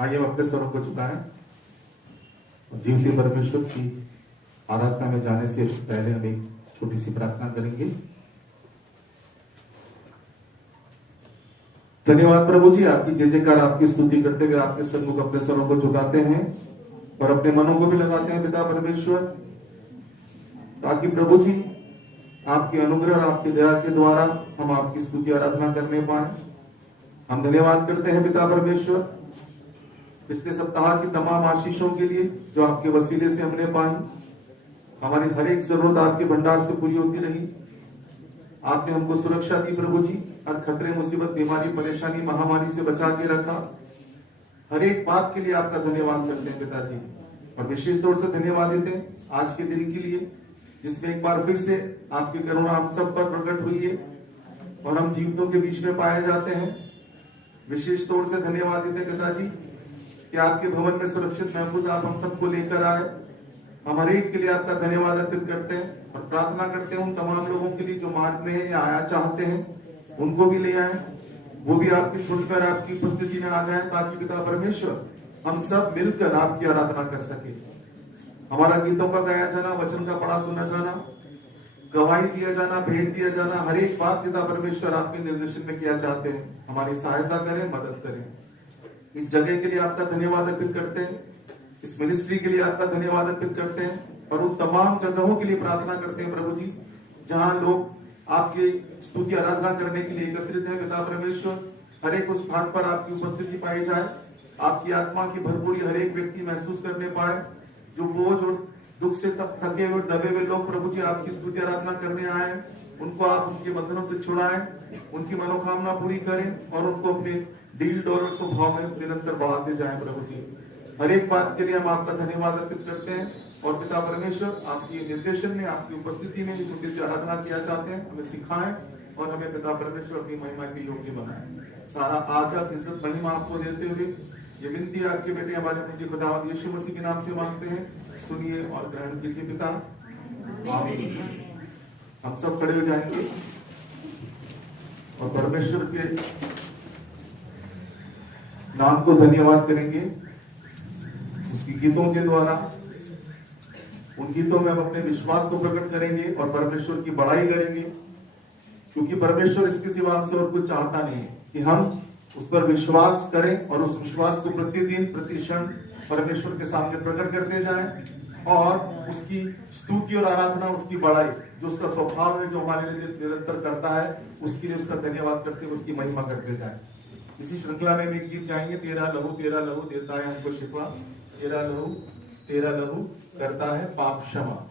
आइए हम अपने स्वरों को झुकाएं और जीवते परमेश्वर की आराधना में जाने से पहले हम एक छोटी सी प्रार्थना करेंगे। धन्यवाद प्रभु जी, आपकी जय जयकार, आपकी स्तुति करते हुए आपके सन्मुख अपने स्वरों को झुकाते हैं और अपने मनों को भी लगाते हैं पिता परमेश्वर, ताकि प्रभु जी आपके अनुग्रह और आपकी दया के द्वारा हम आपकी स्तुति आराधना करने पाए। हम धन्यवाद करते हैं पिता परमेश्वर पिछले सप्ताह की तमाम आशीषों के लिए जो आपके वसीले से हमने पाई। हमारी हर एक जरूरत आपके भंडार से पूरी होती रही। आपने हमको सुरक्षा दी प्रभु जी, हर खतरे, मुसीबत, बीमारी, परेशानी, महामारी से बचा के रखा। हर एक बात के लिए आपका धन्यवाद करते हैं पिताजी, और विशेष तौर से धन्यवाद देते हैं आज के दिन के लिए जिसमें एक बार फिर से आपकी करुणा हम सब पर प्रकट हुई है और हम जीवितों के बीच में पाए जाते हैं। विशेष तौर से धन्यवाद देते हैं पिताजी कि आपके भवन में सुरक्षित महफूज आप हम सबको लेकर आए। हम हर एक के लिए आपका धन्यवाद अर्पित करते हैं और प्रार्थना करते हैं उन तमाम लोगों के लिए जो मार्ग में है या आया चाहते हैं, उनको भी ले आए, वो भी आपकी छुटकर आपकी उपस्थिति में आ जाए, ताकि पिता परमेश्वर हम सब मिलकर आपकी आराधना कर सके। हमारा गीतों का गाया जाना, वचन का पढ़ा सुना जाना, गवाही दिया जाना, भेंट दिया जाना, हर एक बात पिता परमेश्वर आपके निर्देशन में किया चाहते हैं। हमारी सहायता करें, मदद करें। इस जगह के लिए आपका धन्यवाद अर्पित करते हैं, इस मिनिस्ट्री के लिए आपका धन्यवाद अर्पित करते हैं और उन तमाम जगहों के लिए प्रार्थना करते हैं प्रभु जी जहां लोग आपकी स्तुति आराधना करने के लिए एकत्रित हैं। पिता परमेश्वर हर एक उस स्थान पर आपकी उपस्थिति पाई जाए, आपकी आत्मा की भरपूरी हर एक व्यक्ति महसूस करने पाए। जो बोझ और दुख से थके हुए दबे हुए लोग प्रभु जी आपकी स्तुति आराधना करने आए, उनको आप उनके बंधनों से छुड़ाएं, उनकी मनोकामना पूरी करें और उनको अपने डील डॉलर स्वभाव में निरंतर बढ़ाते जाएं प्रभु जी। हर एक बात के लिए हम आपका धन्यवाद अर्पित करते हैं और पिता परमेश्वर आपके निर्देशन में, आपकी उपस्थिति में स्तुति से आराधना किया चाहते हैं। हमें सिखाएं और हमें पिता परमेश्वर अपनी महिमा के योग्य बनाएं। सारा आदर, इज्जत, महिमा आपको देते हुए ये विनती आपके बेटे हमारे मुझे खुदावंद यीशु मसीह के नाम से मांगते हैं, सुनिए और ग्रहण कीजिए पिता, आमीन। हम सब खड़े हो जाएंगे और परमेश्वर के नाम को धन्यवाद करेंगे उसकी गीतों के द्वारा। उन गीतों में हम अपने विश्वास को प्रकट करेंगे और परमेश्वर की बड़ाई करेंगे, क्योंकि परमेश्वर इसके सिवा हमसे और कुछ चाहता नहीं है कि हम उस पर विश्वास करें और उस विश्वास को प्रतिदिन प्रतिक्षण परमेश्वर के सामने प्रकट करते जाएं और उसकी स्तुति और आराधना, उसकी बड़ाई जो उसका स्वभाव है, जो हमारे लिए निरंतर करता है, उसके लिए उसका धन्यवाद करते हुए उसकी महिमा करते जाएं। इसी श्रृंखला में एक गीत गाएंगे, तेरा लहू देता है हमको शिकवा, तेरा लहू करता है पाप क्षमा।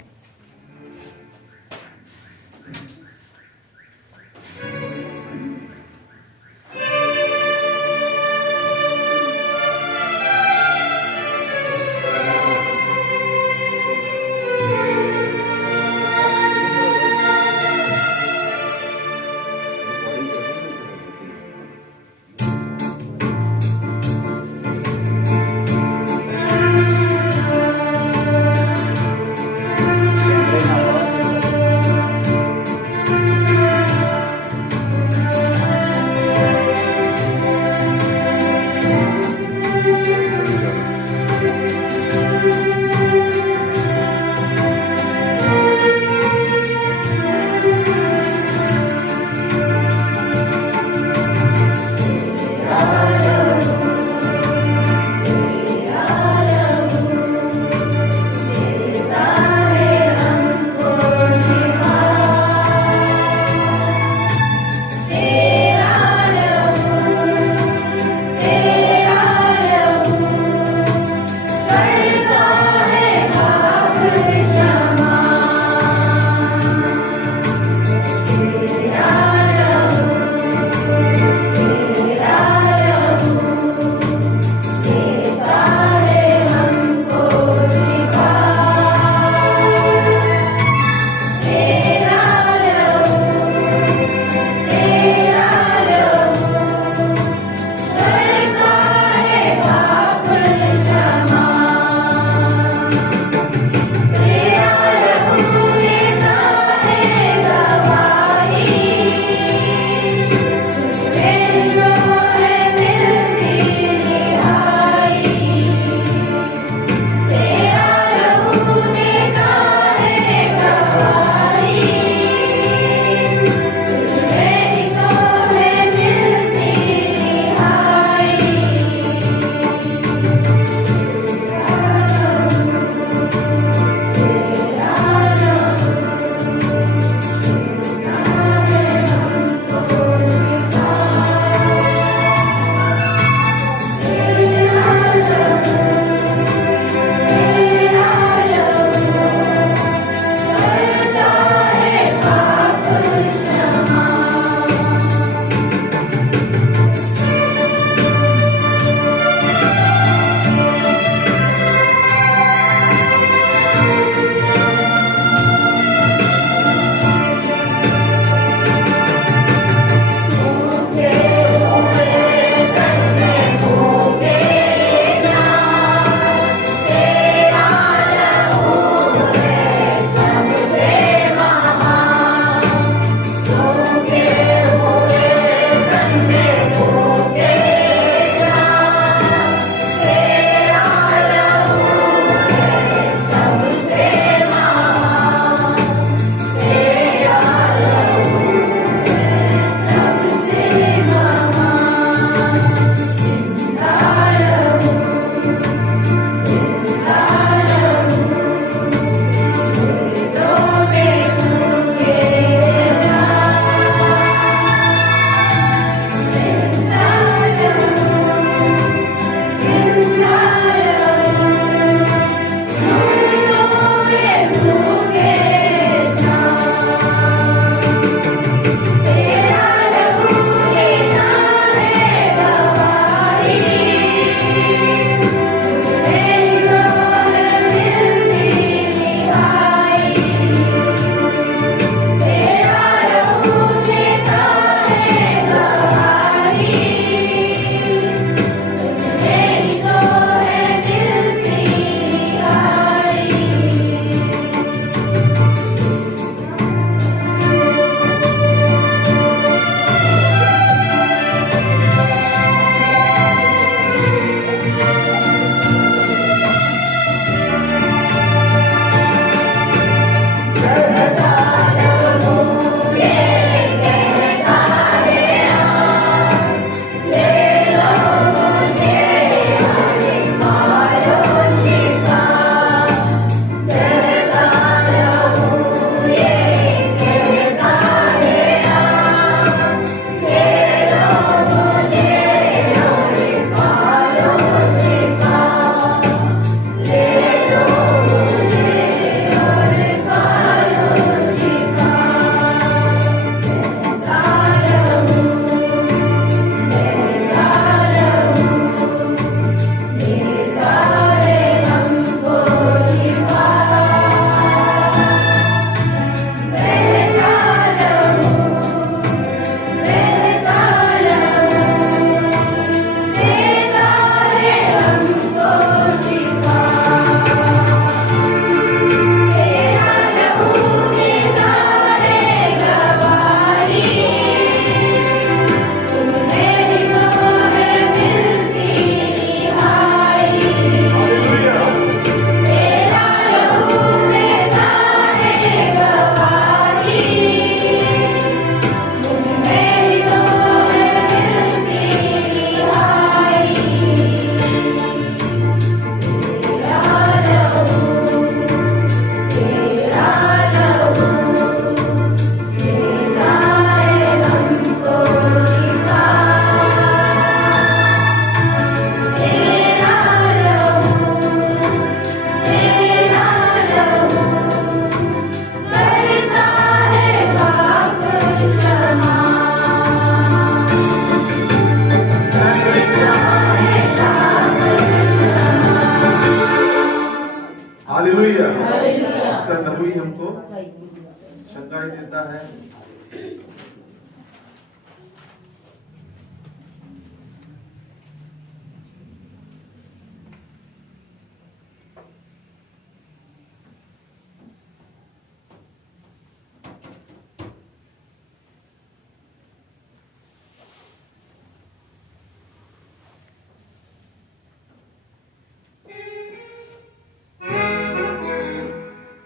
चंगाई देता है।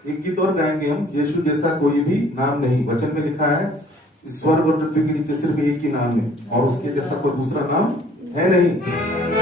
एक गीत और गाएंगे हम, यीशु जैसा कोई भी नाम नहीं। वचन में लिखा है स्वर्ग और पृथ्वी के नीचे सिर्फ एक ही नाम है और उसके जैसा कोई दूसरा नाम है नहीं।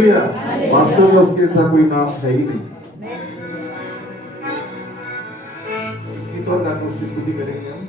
हालेलुया। वास्तव में उसके ऐसा कोई नाम है ही नहीं। गीत और गाकर उसकी स्तुति करेंगे हम।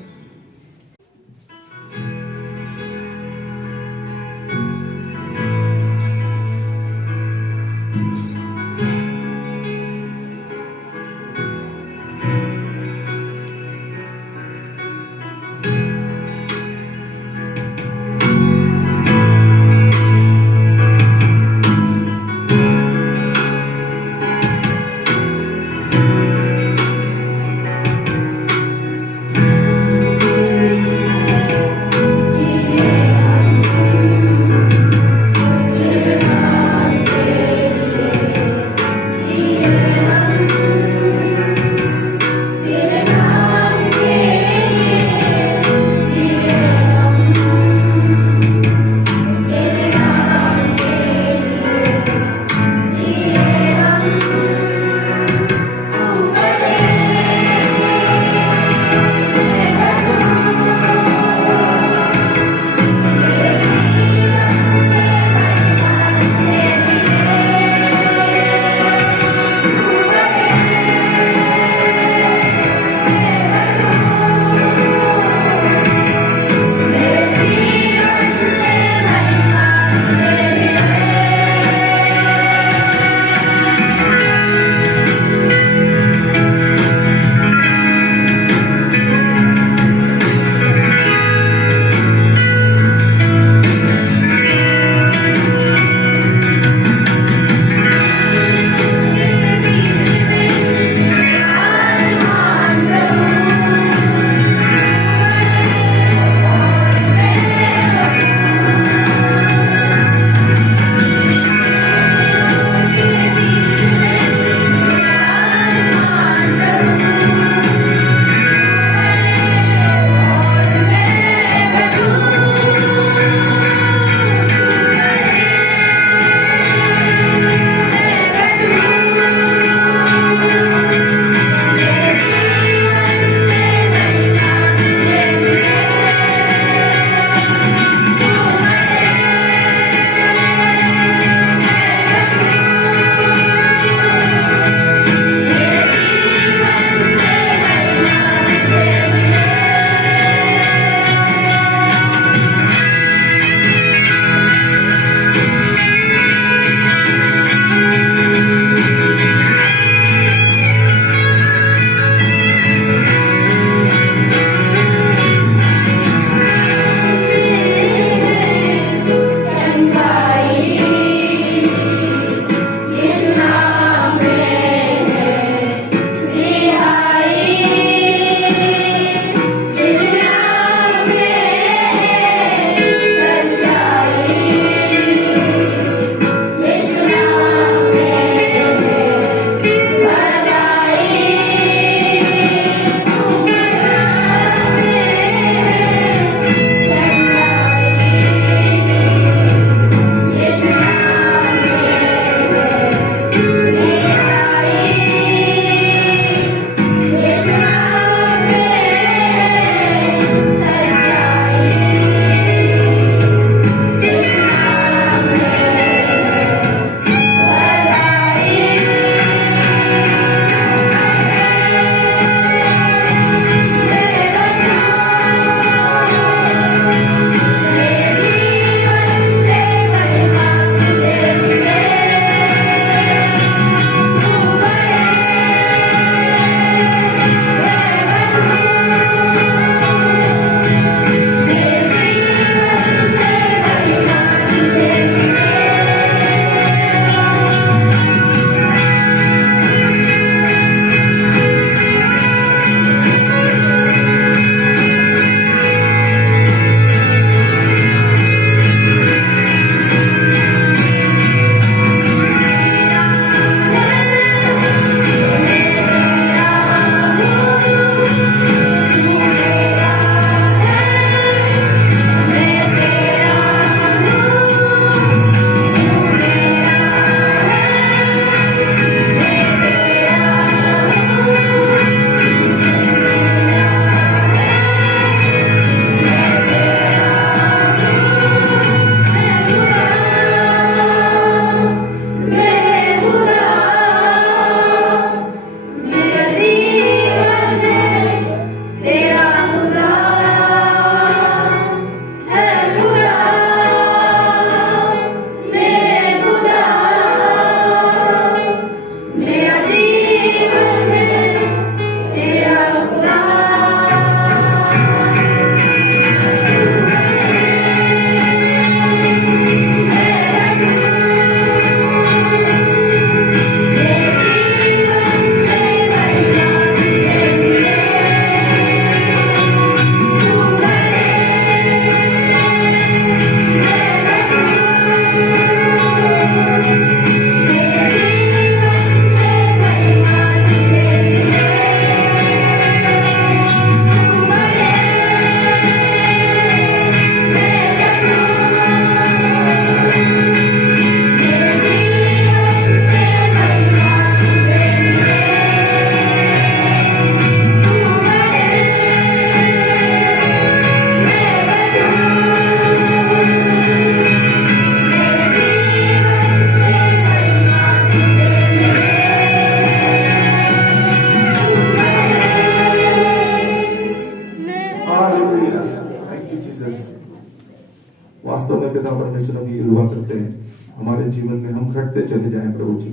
वास्तव में पिता परमेश्वर की दुआ करते हैं हमारे जीवन में हम घटते चले जाएं प्रभु जी,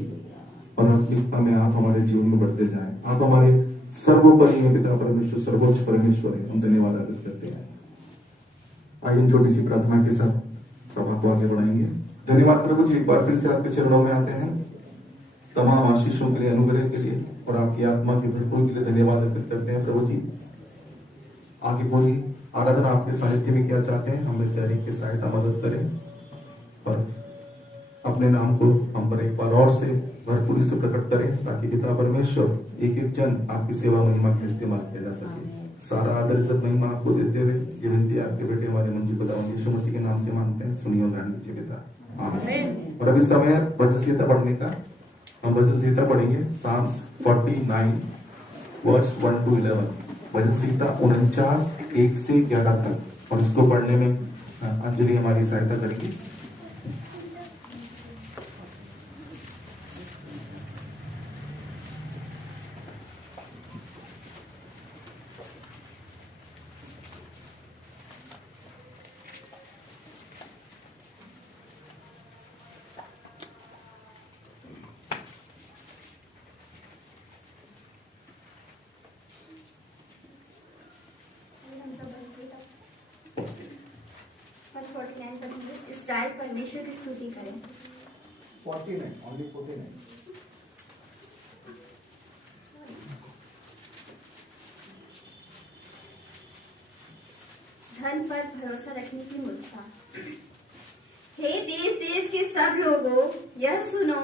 और आत्मिकता में आप हमारे जीवन में बढ़ते जाएं। आप हमारे सर्वोपरि हैं पिता परमेश्वर, सर्वोच्च परमेश्वर है, हम धन्यवाद अर्पित करते हैं। आइए छोटी सी प्रार्थना के साथ सभा को आगे बढ़ाएंगे। धन्यवाद प्रभु जी, एक बार फिर से आपके चरणों में आते हैं तमाम आशीषों के लिए, अनुग्रह के लिए और आपकी आत्मा की भरपूर के लिए धन्यवाद अर्पित करते हैं प्रभु जी। आगे पूरी आराधना आपके साहित्य में क्या चाहते हैं, हमें शहरी की सहायता मदद करें और अपने नाम को हम पर एक बार और से भरपूरी से प्रकट करें, ताकि पिता परमेश्वर एक एक जन आपकी सेवा महिमा के इस्तेमाल किया जा सके। सारा आदर इज्जत महिमा आपको देते हुए ये विनती आपके बेटे हमारे मंजी पिता यीशु मसीह के नाम से मांगते हैं, सुनिए और ध्यान दीजिए पिता, आमीन। और अभी समय वचन संहिता पढ़ने का, हम वचन संहिता पढ़ेंगे साम्स 49 वर्स 1 to 11, वचन संहिता 49 1 से 11 तक, और इसको पढ़ने में अंजलि हमारी सहायता करेगी। इस्राएल परमेश्वर की स्तुति करें। 49 only 49। धन पर भरोसा रखने की मूर्खता। हे देश देश के सब लोगों यह सुनो,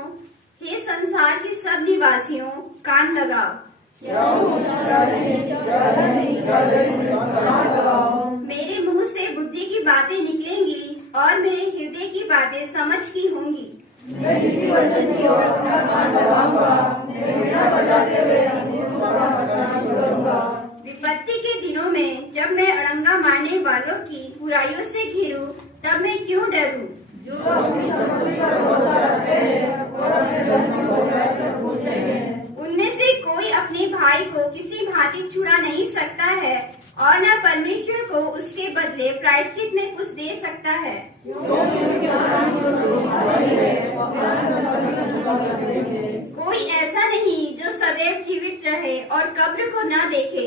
हे संसार के सब निवासियों कान लगाओ। मेरे मुंह से बुद्धि की बातें निकलेंगी और मेरे हृदय की बातें समझ की होंगी। मैं नीति वचन की ओर अपना कान लगाऊंगा, मैं वीणा बजाते हुए अपनी तुलना करना शुरू करूंगा। विपत्ति के दिनों में जब मैं अड़ंगा मारने वालों की बुराइयों से घिरूं, तब मैं क्यों डरूं? जो अपनी समझ पर भरोसा रखते हैं और अपने धर्म को बैठकर पूछेंगे। उनमें से कोई अपने भाई को किसी भांति छुड़ा नहीं सकता है और न परमेश्वर को उसके बदले प्रायश्चित में कुछ दे सकता है। कोई ऐसा नहीं जो सदैव जीवित रहे और कब्र को न देखे।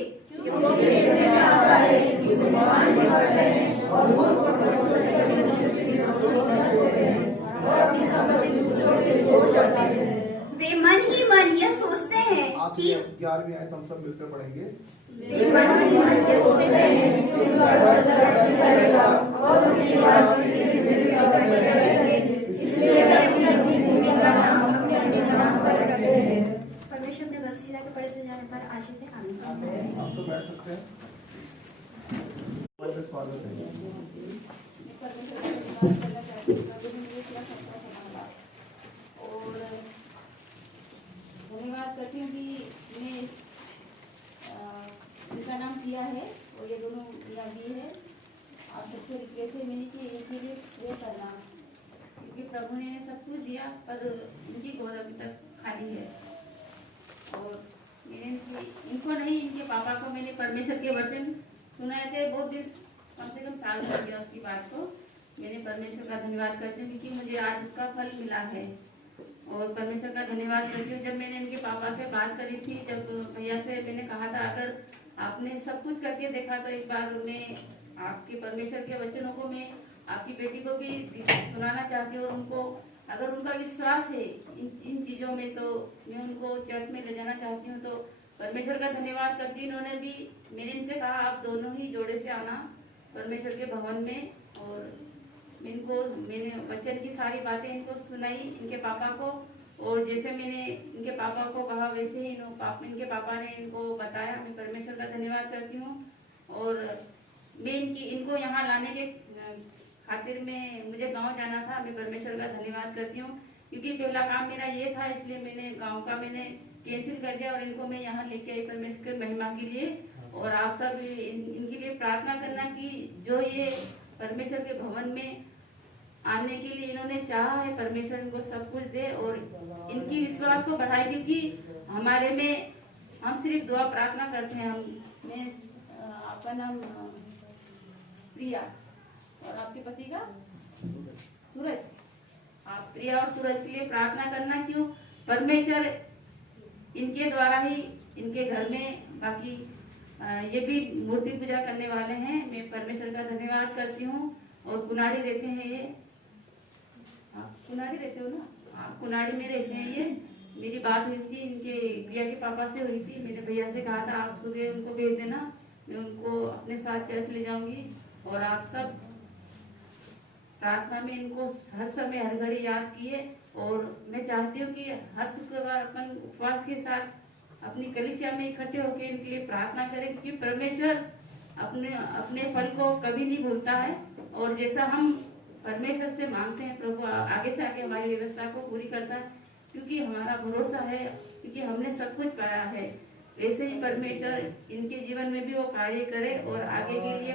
वे मन ही मन यह सोचते हैं कि 11वीं आयत हम सब मिलकर पढ़ेंगे। वे मन ही मन यह सोचते हैं कि उनका राज्य करेगा और उनकी वासी किसी भूमि का करेंगे, इसलिए वे अपनी भूमि का नाम अपने नाम पर रखते हैं। परमेश्वर ने वसीला के पढ़े जाने पर आशीष है, आमीन। आप सब बैठ सकते हैं। और धन्यवाद करती हूँ कि मैं जिसका नाम किया है और ये दोनों यहाँ भी है। आप सबसे रिक्वेस्ट है मेरी कि इनके लिए प्रे करना, क्योंकि प्रभु ने सब कुछ दिया पर इनकी गोद अभी तक खाली है। और मैंने इनको नहीं, इनके पापा को मैंने परमेश्वर के वचन सुनाए थे बहुत दिन, कम से कम साल हो गया उसकी बात को। मैंने परमेश्वर का धन्यवाद करती हूँ क्योंकि मुझे आज उसका फल मिला है। और परमेश्वर का धन्यवाद करती हूँ, जब मैंने इनके पापा से बात करी थी, जब भैया से मैंने कहा था अगर आपने सब कुछ करके देखा तो एक बार मैं आपके परमेश्वर के वचनों को मैं आपकी बेटी को भी सुनाना चाहती हूँ, और उनको अगर उनका विश्वास है इन चीज़ों में तो मैं उनको चर्च में ले जाना चाहती हूँ। तो परमेश्वर का धन्यवाद करती हूँ। इन्होंने भी, मैंने इनसे कहा आप दोनों ही जोड़े से आना परमेश्वर के भवन में, और मैंने वचन की सारी बातें इनको सुनाई इनके पापा को, और जैसे मैंने इनके पापा को कहा वैसे ही इनके पापा ने इनको बताया। मैं परमेश्वर का धन्यवाद करती हूँ। और मैं इनको यहाँ लाने के खातिर में मुझे गांव जाना था। मैं परमेश्वर का धन्यवाद करती हूँ क्योंकि पहला काम मेरा ये था, इसलिए मैंने गांव का कैंसिल कर दिया और इनको मैं यहाँ लेके आई परमेश्वर की महिमा के लिए। और आप सब इनके लिए प्रार्थना करना कि जो ये परमेश्वर के भवन में आने के लिए इन्होंने चाहा है, परमेश्वर इनको सब कुछ दे और इनकी विश्वास को बढ़ाए, क्योंकि हमारे में हम सिर्फ दुआ प्रार्थना करते हैं। मैं आपका नाम प्रिया, और आपके पति का सूरज। आप प्रिया और सूरज के लिए प्रार्थना करना। क्यों? परमेश्वर इनके द्वारा ही इनके घर में, बाकी ये भी मूर्ति पूजा करने वाले हैं। मैं परमेश्वर का धन्यवाद करती हूँ। और कुनाड़ी रहते हैं ये, आप कुनाड़ी रहते हो ना? आप कुनाड़ी में रहते हैं ये। मेरी बात हुई थी इनके प्रिया के पापा से हुई थी। मेरे भैया से कहा था आप सुबह उनको भेज देना, मैं उनको अपने साथ चर्च ले जाऊंगी। और आप सब प्रार्थना में इनको हर समय हर घड़ी याद किए। और मैं चाहती हूँ कि हर शुक्रवार अपन उपवास के साथ अपनी कलीसिया में इकट्ठे होकर इनके लिए प्रार्थना करें, क्योंकि परमेश्वर अपने फल को कभी नहीं भूलता है। और जैसा हम परमेश्वर से मांगते हैं, प्रभु आगे से आगे हमारी व्यवस्था को पूरी करता है, क्योंकि हमारा भरोसा है, क्योंकि हमने सब कुछ पाया है। वैसे ही परमेश्वर इनके जीवन में भी वो कार्य करे और आगे के लिए,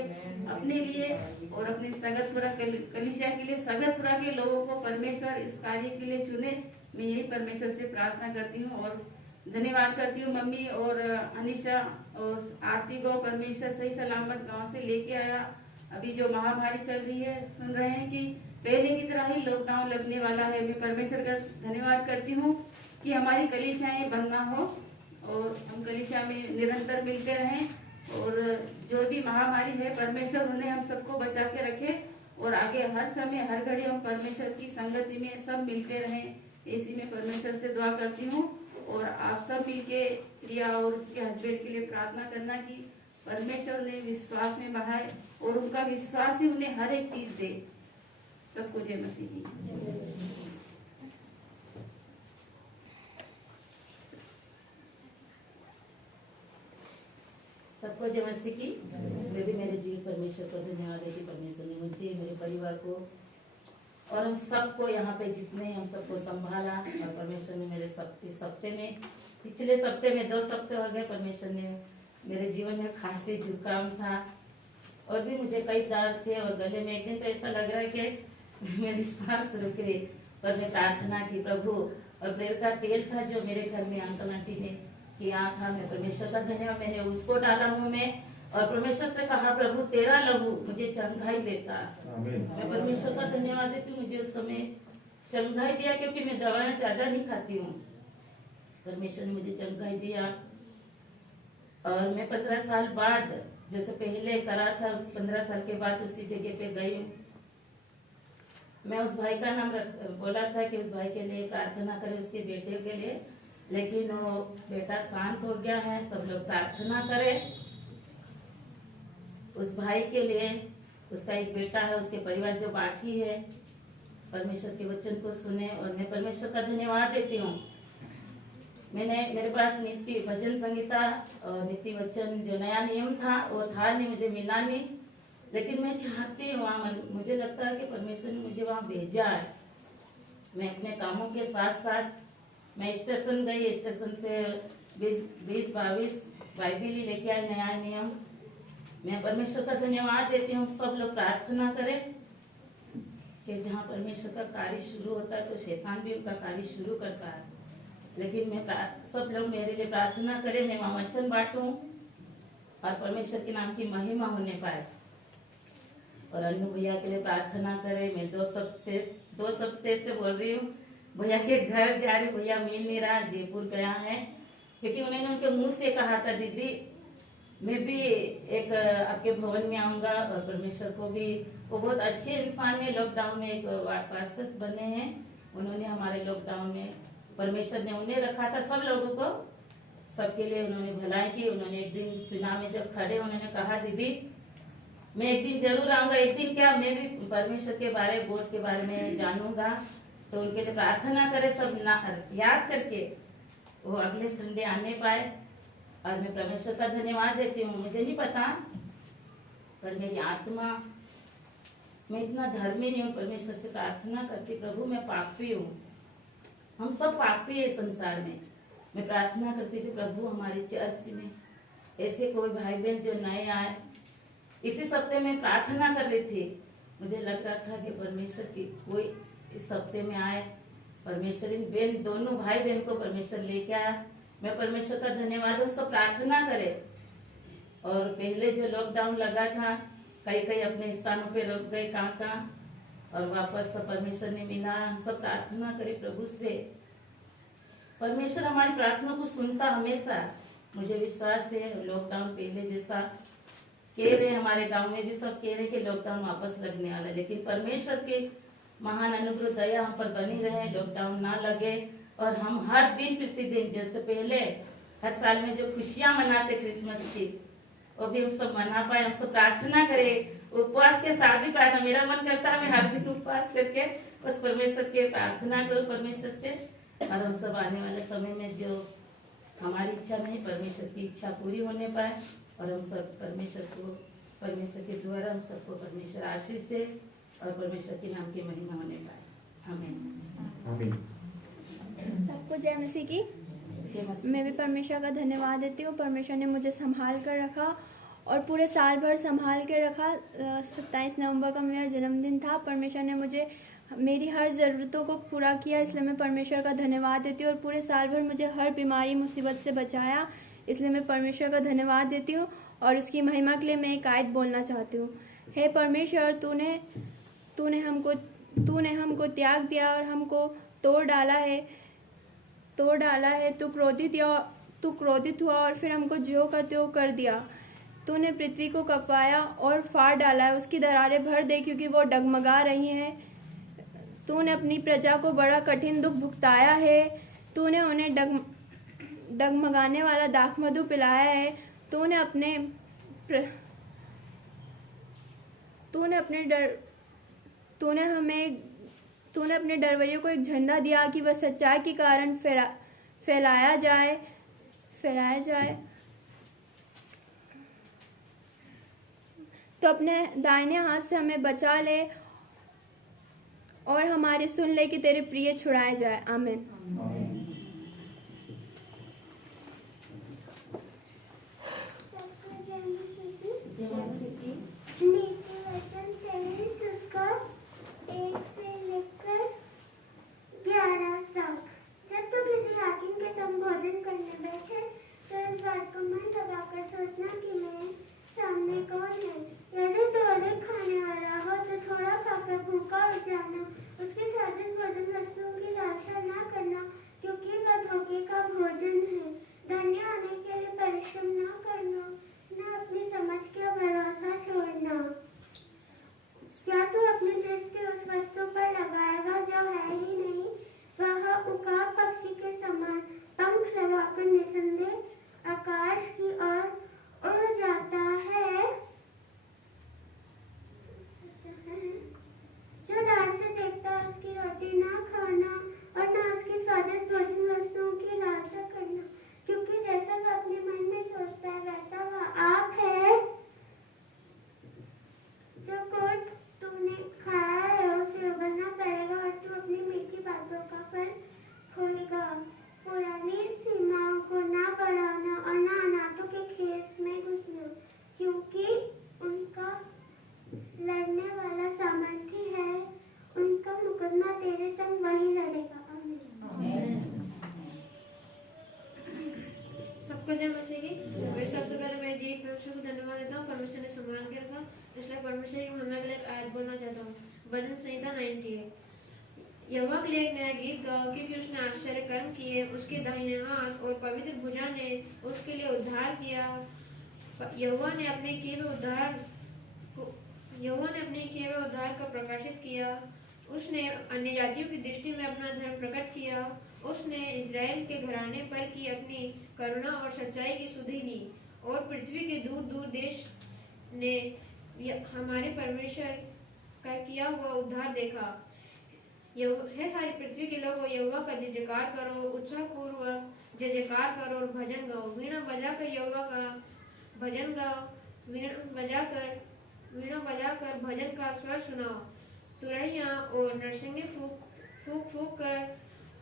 अपने लिए और अपने सगतपुरा कलीसिया के लिए, सगतपुरा के लोगों को परमेश्वर इस कार्य के लिए चुने। मैं यही परमेश्वर से प्रार्थना करती हूँ और धन्यवाद करती हूँ मम्मी और अनिशा और आरती को परमेश्वर सही सलामत गांव से लेके आया। अभी जो महामारी चल रही है, सुन रहे हैं कि पहले की तरह ही लॉकडाउन लगने वाला है। मैं परमेश्वर का धन्यवाद करती हूँ कि हमारी कलीसियाएं बंद ना हो और हम कलीसिया में निरंतर मिलते रहें। और जो भी महामारी है, परमेश्वर उन्हें हम सबको बचा के रखे और आगे हर समय हर घड़ी हम परमेश्वर की संगति में सब मिलते रहें। इसी में परमेश्वर से दुआ करती हूँ। और आप सब मिलके प्रिया और उसके हस्बैंड के लिए प्रार्थना करना कि परमेश्वर उन्हें विश्वास में बढ़ाए और उनका विश्वास ही उन्हें हर एक चीज दे। सबको जय मसीह की। सबको जय मसीह की। मैं भी मेरे जीव परमेश्वर को धन्यवाद देती, परमेश्वर ने मुझे, मेरे परिवार को और हम सबको यहाँ पे जितने हम सबको संभाला। और परमेश्वर ने मेरे इस हफ्ते में, पिछले हफ्ते में 2 हफ्ते हो गए, परमेश्वर ने मेरे जीवन में खांसी जुकाम था और भी मुझे कई दर्द थे और गले में। एक दिन तो ऐसा लग रहा है कि मेरी सांस रुक रही, पर मैं प्रार्थना की प्रभु। और बेर का तेल था जो मेरे घर में अंकल आंटी ने किया था, मैं परमेश्वर का धन्यवाद, मैंने उसको डाला मुंह में और परमेश्वर से कहा प्रभु तेरा लहू मुझे चंगाई देता। मैं परमेश्वर का धन्यवाद देती हूँ, मुझे उस समय चंगाई दिया, क्योंकि मैं दवाएं ज्यादा नहीं खाती हूँ। परमेश्वर ने मुझे चंगाई दिया। और मैं 15 साल बाद, जैसे पहले करा था, उस 15 साल के बाद उसी जगह पे गई हूँ। मैं उस भाई का नाम बोला था कि उस भाई के लिए प्रार्थना करें, उसके बेटे के लिए, लेकिन वो बेटा शांत हो गया है। सब लोग प्रार्थना करें उस भाई के लिए। उसका एक बेटा है, उसके परिवार जो बाकी है, परमेश्वर के वचन को सुने। और मैं परमेश्वर का धन्यवाद देती हूँ। मेरे पास नित्य भजन संगीता और नित्य वचन जो नया नियम था वो था नहीं, मुझे मिला नहीं, लेकिन मैं चाहती हूँ वहाँ, मुझे लगता है कि परमेश्वर ने मुझे वहाँ भेजा है। मैं अपने कामों के साथ साथ मैं स्टेशन गई, स्टेशन से 20-22 बाइबिल लेके आई, नया नियम। मैं परमेश्वर का धन्यवाद देती हूँ। सब लोग प्रार्थना करें कि जहाँ परमेश्वर का कार्य शुरू होता है तो शैतान भी उनका कार्य शुरू करता है, लेकिन मैं सब लोग मेरे लिए प्रार्थना करें, मैं वहाँ वचन बांटूं और परमेश्वर के नाम की महिमा होने पाए। और अनु भैया के लिए प्रार्थना करें। मैं 2 हफ्ते से बोल रही हूँ, भैया के घर जा रही, भैया मिल नहीं रहा, जयपुर गया है, क्योंकि उन्होंने उनके मुंह से कहा था दीदी मैं भी एक आपके भवन में आऊंगा। और परमेश्वर को भी, वो बहुत अच्छे इंसान है, लॉकडाउन में एक पार्षद बने हैं उन्होंने हमारे लॉकडाउन में। परमेश्वर ने उन्हें रखा था, सब लोगों को, सबके लिए उन्होंने भलाई की। उन्होंने एक दिन चुनाव में जब खड़े, उन्होंने कहा दीदी मैं एक दिन जरूर आऊंगा, एक दिन क्या मैं भी परमेश्वर के बारे, वोट के बारे में जानूंगा। तो उनके लिए प्रार्थना करें, सब याद करके वो अगले संडे आने पाए। और मैं परमेश्वर का धन्यवाद देती हूँ। मुझे नहीं पता, पर मेरी आत्मा, मैं इतना धर्मी नहीं हूँ, परमेश्वर से प्रार्थना करती प्रभु मैं पापी हूँ, हम सब पापी है संसार में। मैं प्रार्थना करती थी प्रभु हमारे चर्च में ऐसे कोई भाई बहन जो नए आए, इसी हफ्ते में प्रार्थना कर रही थी, मुझे लग रहा था कि परमेश्वर की कोई इस हफ्ते में आए। परमेश्वर इन बहन, दोनों भाई बहन को परमेश्वर लेके आया। मैं परमेश्वर का धन्यवाद हूँ। सब प्रार्थना करे। और पहले जो लॉकडाउन लगा था कई कई अपने स्थानों पे रुक गए कहाँ और वापस सब परमेश्वर ने मिला। हम सब प्रार्थना करें प्रभु से, परमेश्वर हमारी प्रार्थना को सुनता हमेशा। मुझे विश्वास है लॉकडाउन पहले जैसा कह रहे, हमारे गांव में भी सब कह रहे कि लॉकडाउन वापस लगने वाला है, लेकिन परमेश्वर के महान अनुग्रह दया हम पर बनी रहे, लॉकडाउन ना लगे और हम हर दिन प्रतिदिन जैसे पहले हर साल में जो खुशियां मनाते क्रिसमस की, वो भी हम सब मना पाए। हम सब प्रार्थना करें, उपवास के साथ भी प्रार्थना, मेरा मन करता है मैं हर दिन उपवास करके उस परमेश्वर के प्रार्थना करूं परमेश्वर से, और हम सब आने वाले समय में जो हमारी इच्छा नहीं परमेश्वर की इच्छा पूरी होने पाए, और हम सब परमेश्वर के द्वारा हम सबको परमेश्वर आशीष दे और परमेश्वर के नाम की महिमा होने पाए। आमीन। आमीन। सबको जय मसीह की। जय मसीह। मैं भी परमेश्वर का धन्यवाद देती हूँ। परमेश्वर ने मुझे संभाल कर रखा और पूरे साल भर संभाल के रखा। 27 नवंबर का मेरा जन्मदिन था। परमेश्वर ने मुझे मेरी हर ज़रूरतों को पूरा किया, इसलिए मैं परमेश्वर का धन्यवाद देती हूँ। और पूरे साल भर मुझे हर बीमारी मुसीबत से बचाया, इसलिए मैं परमेश्वर का धन्यवाद देती हूँ। और उसकी महिमा के लिए मैं एक आयत बोलना चाहती हूँ। हे परमेश्वर, तूने हमको त्याग दिया और हमको तोड़ डाला है। तू क्रोधित हुआ और फिर हमको ज्यों का त्यों कर दिया। तूने पृथ्वी को कपवाया और फाड़ डाला है, उसकी दरारें भर दे क्योंकि वो डगमगा रही हैं। तूने अपनी प्रजा को बड़ा कठिन दुख भुगताया है। तूने उन्हें डगमगाने वाला दाखमधु पिलाया है। तूने अपने डरवैयों को एक झंडा दिया कि वह सच्चाई के कारण फैलाया जाए। तो अपने दाहिने हाथ से हमें बचा ले और हमारी सुन ले कि तेरे प्रिय छुड़ाए जाए। आमीन। नीति वचन 23 उसका 1 से लेकर 11 तक। जब तुम किसी हाकिम के संग भोजन करने बैठे तो इस बात को मन लगाकर सोचना कि मेरे सामने कौन है। यदि तो अधिक खाने वाला हो तो थोड़ा खाकर भूखा उठ जाना। उसके स्वादिष्ट भोजन वस्तुओं की लालसा न करना, क्योंकि वह धोखे का भोजन है। धन्य होने के लिए परिश्रम न करना, न अपनी समझ का भरोसा छोड़ना। क्या तू अपनी दृष्टि उस वस्तु पर लगाएगा जो है ही नहीं? वह उकाब पक्षी के समान पंख लगाकर निसंदेह आकाश की ओर उड़ जाता है। जो डाल से देखता है उसकी रोटी ना खाना और ना उसकी स्वादिष्ट भोजन वस्तुओं की लालसा करना, क्योंकि जैसा वह अपने मन में सोचता है वैसा वह आप है। जो कोट तूने खाया है उसे उगलना पड़ेगा और तू अपनी मीठी बातों का फल खोएगा। पुरानी सीमाओं को ना बढ़ाना और ना अनाथों के खेत में घुसना, क्योंकि उनका लड़ने वाला सामर्थी है। उनका मुकदमा तेरे संग वही लड़ेगा। आमीन। सबको जय मसीह की। मैं सबसे पहले मैं जी परमेश्वर को धन्यवाद देता हूँ। परमेश्वर ने सम्मान के रखा, इसलिए परमेश्वर की महिमा के लिए एक आयत बोलना चाहता हूँ। भजन संहिता 98। यहोवा के लिए एक नया गीत गाओ, क्योंकि उसने आश्चर्य कर्म किए। उसके दाहिने हाथ और पवित्र भुजा ने उसके लिए उद्धार किया। यहोवा ने अपने किए हुए उद्धार को प्रकाशित किया। उसने अन्य जातियों की दृष्टि में अपना धर्म प्रकट किया। उसने इजराइल के घराने पर की अपनी करुणा और सच्चाई की सुधि ली, और पृथ्वी के दूर दूर देश ने हमारे परमेश्वर का किया हुआ उद्धार देखा। है सारी पृथ्वी के लोगों, यहोवा का जय जयकार करो, उत्साह पूर्वक जय जयकार करो और भजन गाओ। वीणा बजाकर यहोवा का भजन गाओ, वीणा बजाकर भजन का स्वर सुनाओ। तुरहिया और नरसिंगे फूक फूक कर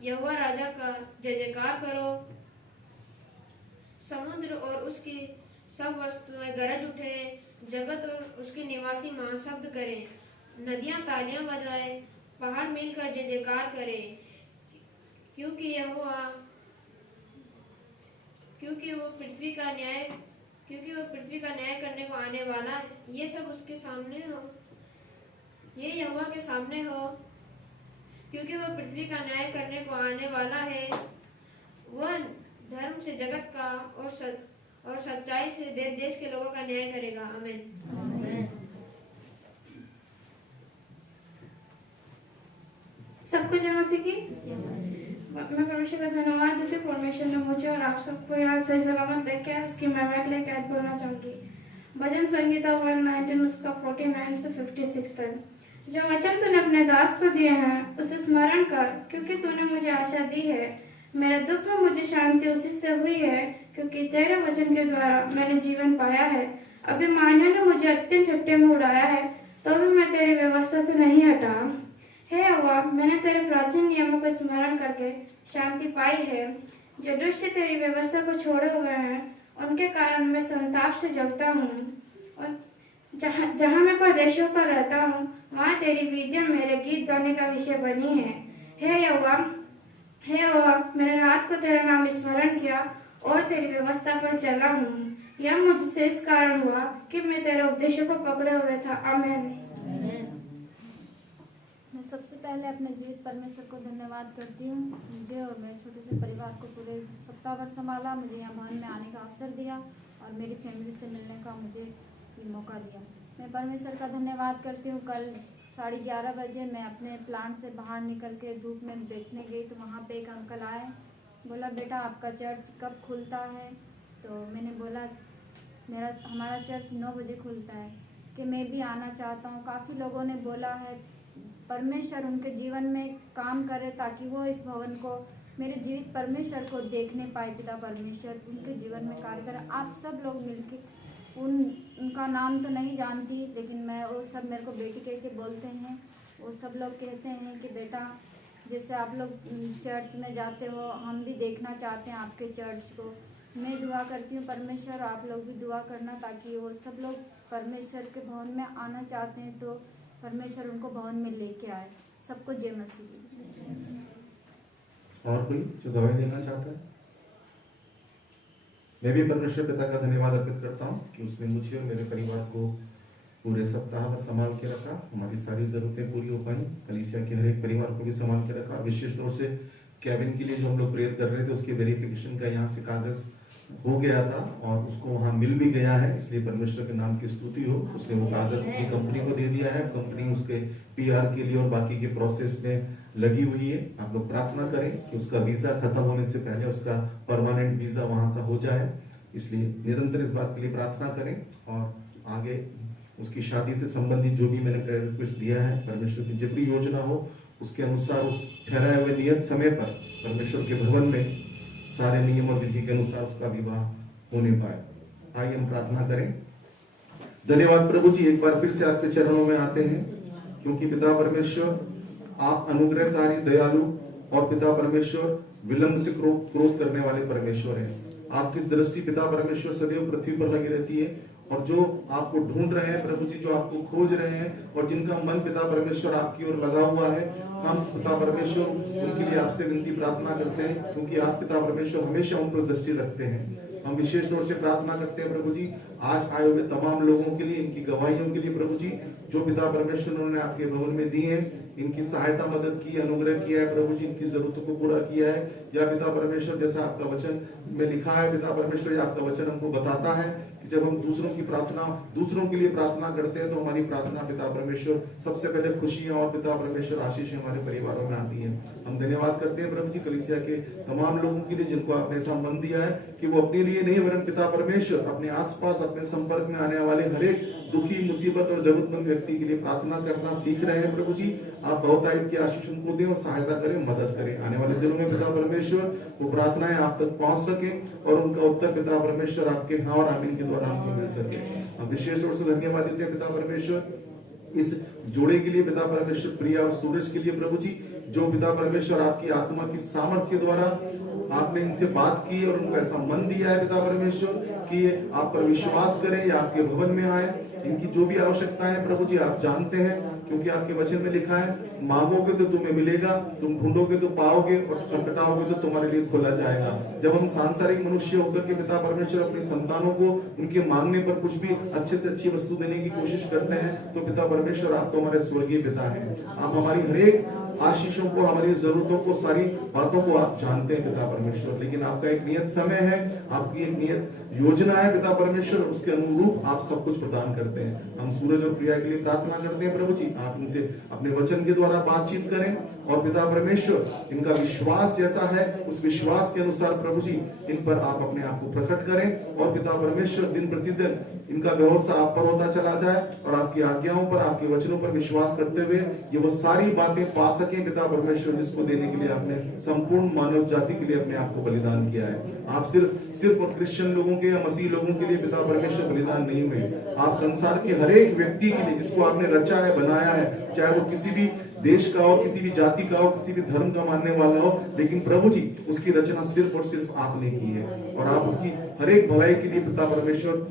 यहोवा राजा का जय जयकार करो। समुद्र और उसकी सब वस्तुएं गरज उठे, जगत और उसके निवासी महाशब्द करें। नदियां तालियां बजाए, पहाड़ मिलकर जय जयकार करें, क्योंकि वो क्योंकि वह पृथ्वी का न्याय करने को आने वाला है। ये सब उसके सामने हो, ये यहोवा के सामने हो, क्योंकि वह पृथ्वी का न्याय करने को आने वाला है। वह धर्म से जगत का और सच्चाई से देश के लोगों का न्याय करेगा। आमीन। सबको जय मसीह की। मैं परमेश्वर का धन्यवाद देती हूँ, परमेश्वर ने मुझे और आप सबको यहाँ सही सलामत लेके आया, उसकी महिमा के लिए कैद बोलना चाहूंगी। भजन संगीता 119 उसका 49 से 56 तक। जो वचन तूने अपने दास को दिए हैं उसे स्मरण कर, क्योंकि तूने मुझे आशा दी है। मेरे दुख में मुझे शांति उसी से हुई है, क्योंकि तेरे वचन के द्वारा मैंने जीवन पाया है। अभिमानियों ने मुझे अत्यंत झट्टे में उड़ाया है, तो भी मैं तेरी व्यवस्था से नहीं हटा। हे यहोवा, मैंने तेरे प्राचीन नियमों को स्मरण करके शांति पाई है। जो दुष्ट तेरी व्यवस्था को छोड़े हुए हैं, उनके कारण मैं संताप से जलता हूँ। और जहाँ मैं परदेशों का रहता हूँ, वहाँ तेरी विधियाँ मेरे गीत गाने का विषय बनी है। हे यहोवा, मैंने रात को तेरा नाम स्मरण किया और तेरी व्यवस्था पर चला हूँ। यह मुझसे इस कारण हुआ कि मैं तेरे उपदेशों को पकड़े हुए था। आमीन। मैं सबसे पहले अपने जीवित परमेश्वर को धन्यवाद करती हूँ। मुझे और मेरे छोटे से परिवार को पूरे सप्ताह भर संभाला, मुझे यहाँ भवन में आने का अवसर दिया और मेरी फैमिली से मिलने का मुझे मौका दिया। मैं परमेश्वर का धन्यवाद करती हूँ। कल 11:30 बजे मैं अपने प्लांट से बाहर निकल के धूप में बैठने गई, तो वहाँ पे एक अंकल आए, बोला बेटा आपका चर्च कब खुलता है? तो मैंने बोला हमारा चर्च 9 बजे खुलता है, कि मैं भी आना चाहता हूँ। काफ़ी लोगों ने बोला है परमेश्वर उनके जीवन में काम करे, ताकि वो इस भवन को, मेरे जीवित परमेश्वर को देखने पाए। पिता परमेश्वर उनके जीवन में कार्य करे। आप सब लोग मिलके उनका नाम तो नहीं जानती, लेकिन मैं वो सब मेरे को बेटी कह के बोलते हैं। वो सब लोग कहते हैं कि बेटा जैसे आप लोग चर्च में जाते हो, हम भी देखना चाहते हैं आपके चर्च को। मैं दुआ करती हूँ परमेश्वर आप लोग भी दुआ करना, ताकि वो सब लोग परमेश्वर के भवन में आना चाहते हैं तो परमेश्वर उनको भवन में लेके आए। सबको जय मसीह। और कोई जो गवाही देना चाहता है? मैं भी परमेश्वर पिता का धन्यवाद अर्पित करता हूँ कि उसने मुझे और मेरे परिवार को पूरे सप्ताह भर संभाल के रखा। हमारी सारी जरूरतें पूरी हो पाई। कलीसिया के हर एक परिवार को भी संभाल के रखा। विशेष तौर से कैबिन के लिए जो हम लोग प्रेयर कर रहे थे, उसके वेरिफिकेशन का यहाँ से कागज हो गया था और उसको वहाँ मिल भी गया है, इसलिए परमेश्वर के नाम की स्तुति हो। उसने वो कागज अपनी कंपनी को दे दिया है। कंपनी उसके PR के लिए और बाकी के प्रोसेस में लगी हुई है। आप लोग प्रार्थना करें कि उसका वीजा खत्म होने से पहले उसका परमानेंट वीजा वहाँ का हो जाए, इसलिए निरंतर इस बात के लिए प्रार्थना करें। और आगे उसकी शादी से संबंधित जो भी मैंने प्रेयर रिक्वेस्ट दिया है, परमेश्वर की जब भी योजना हो उसके अनुसार उस ठहराए हुए नियत समय पर परमेश्वर के भवन में सारे नियम और विधि के अनुसार उसका विवाह होने पाए। आइए हम प्रार्थना करें। धन्यवाद प्रभु जी, एक बार फिर से आपके चरणों में आते हैं, क्योंकि पिता परमेश्वर आप अनुग्रहकारी, दयालु और पिता परमेश्वर विलंब से क्रोध करने वाले परमेश्वर हैं। आपकी दृष्टि पिता परमेश्वर सदैव पृथ्वी पर लगी रहती है, और जो आपको ढूंढ रहे हैं प्रभु जी, जो आपको खोज रहे हैं और जिनका मन पिता परमेश्वर आपकी ओर लगा हुआ है, हम पिता परमेश्वर उनके लिए आपसे विनती प्रार्थना करते हैं, क्योंकि आप पिता परमेश्वर हमेशा उन पर दृष्टि रखते हैं। हम विशेष तौर से प्रार्थना करते हैं प्रभु जी, आज आए हुए तमाम लोगों के लिए, इनकी गवाहियों के लिए प्रभु जी, जो पिता परमेश्वर उन्होंने आपके भवन में दी है, इनकी सहायता मदद की, अनुग्रह किया है प्रभु जी, इनकी जरूरतों को पूरा किया है। या पिता परमेश्वर जैसा आपका वचन में लिखा है पिता परमेश्वर, आपका वचन हमको बताता है कि जब हम दूसरों के लिए प्रार्थना करते हैं तो हमारी प्रार्थना पिता परमेश्वर सबसे पहले खुशियां और पिता परमेश्वर आशीष हमारे परिवारों में आती है। हम धन्यवाद करते हैं प्रभु जी कलीसिया के तमाम लोगों के लिए, जिनको आपने ऐसा मन दिया है कि वो अपने लिए नहीं वरन पिता परमेश्वर अपने आसपास अपने संपर्क में आने वाले हर एक दुखी, मुसीबत और जरूरतमंद व्यक्ति के लिए प्रार्थना करना सीख रहे हैं प्रभु जी। आप बहुतायत की आशीष उनको दें और सहायता करें, मदद करें। आने वाले दिनों में पिता परमेश्वर वो प्रार्थनाएं आप तक पहुंच सके और उनका उत्तर पिता परमेश्वर आपके हाँ और आमीन के द्वारा हमको मिल सके। हम विशेष रूप से धन्यवाद देते हैं पिता परमेश्वर इस जोड़े के लिए, पिता परमेश्वर प्रिया और सूरज के लिए प्रभु जी, जो पिता परमेश्वर आपकी आत्मा की सामर्थ्य के द्वारा आपने इनसे बात की और उनको ऐसा मन दिया है पिता परमेश्वर कि आप पर विश्वास करें या आपके भवन में आए। इनकी जो भी आवश्यकता है प्रभु जी आप जानते हैं क्योंकि आपके वचन में लिखा है, मांगोगे तो तुम्हें मिलेगा, तुम ढूंढोगे तो पाओगे, और खटखटाओगे तो तुम्हारे लिए खोला जाएगा। जब हम सांसारिक मनुष्य होकर के पिता परमेश्वर अपने संतानों को उनके मांगने पर कुछ भी अच्छे से अच्छी वस्तु देने की कोशिश करते हैं, तो पिता परमेश्वर आप तो हमारे स्वर्गीय पिता हैं। आप हमारी हर एक आशीषों को, हमारी जरूरतों को, सारी बातों को आप जानते हैं पिता परमेश्वर। लेकिन आपका एक नियत समय है, आपकी एक नियत योजना है पिता परमेश्वर, उसके अनुरूप आप सब कुछ प्रदान करते हैं। हम सूरज और प्रिया के लिए प्रार्थना करते हैं प्रभु जी, आप इनसे अपने वचन के द्वारा बातचीत करें, और पिता परमेश्वर इनका विश्वास जैसा है उस विश्वास के अनुसार प्रभु जी इन पर आप अपने आप को प्रकट करें, और पिता परमेश्वर दिन प्रतिदिन इनका भरोसा आप पर होता चला जाए, और आपकी आज्ञाओं पर, आपके वचनों पर विश्वास करते हुए ये वो सारी बातें पा सके पिता परमेश्वर, जिसको देने के लिए आपने संपूर्ण मानव जाति के लिए अपने आप को बलिदान किया है। आप सिर्फ और क्रिश्चियन लोगों के या मसीह लोगों के लिए पिता परमेश्वर बलिदान नहीं हुए, आप संसार के हर एक व्यक्ति के लिए, जिसको आपने रचा है, बनाया है, चाहे वो किसी भी देश का हो, किसी भी जाति का हो, किसी भी धर्म का मानने वाला हो, लेकिन प्रभु जी उसकी रचना सिर्फ और सिर्फ आपने की है, और आप उसकी हर एक भलाई के लिए पिता परमेश्वर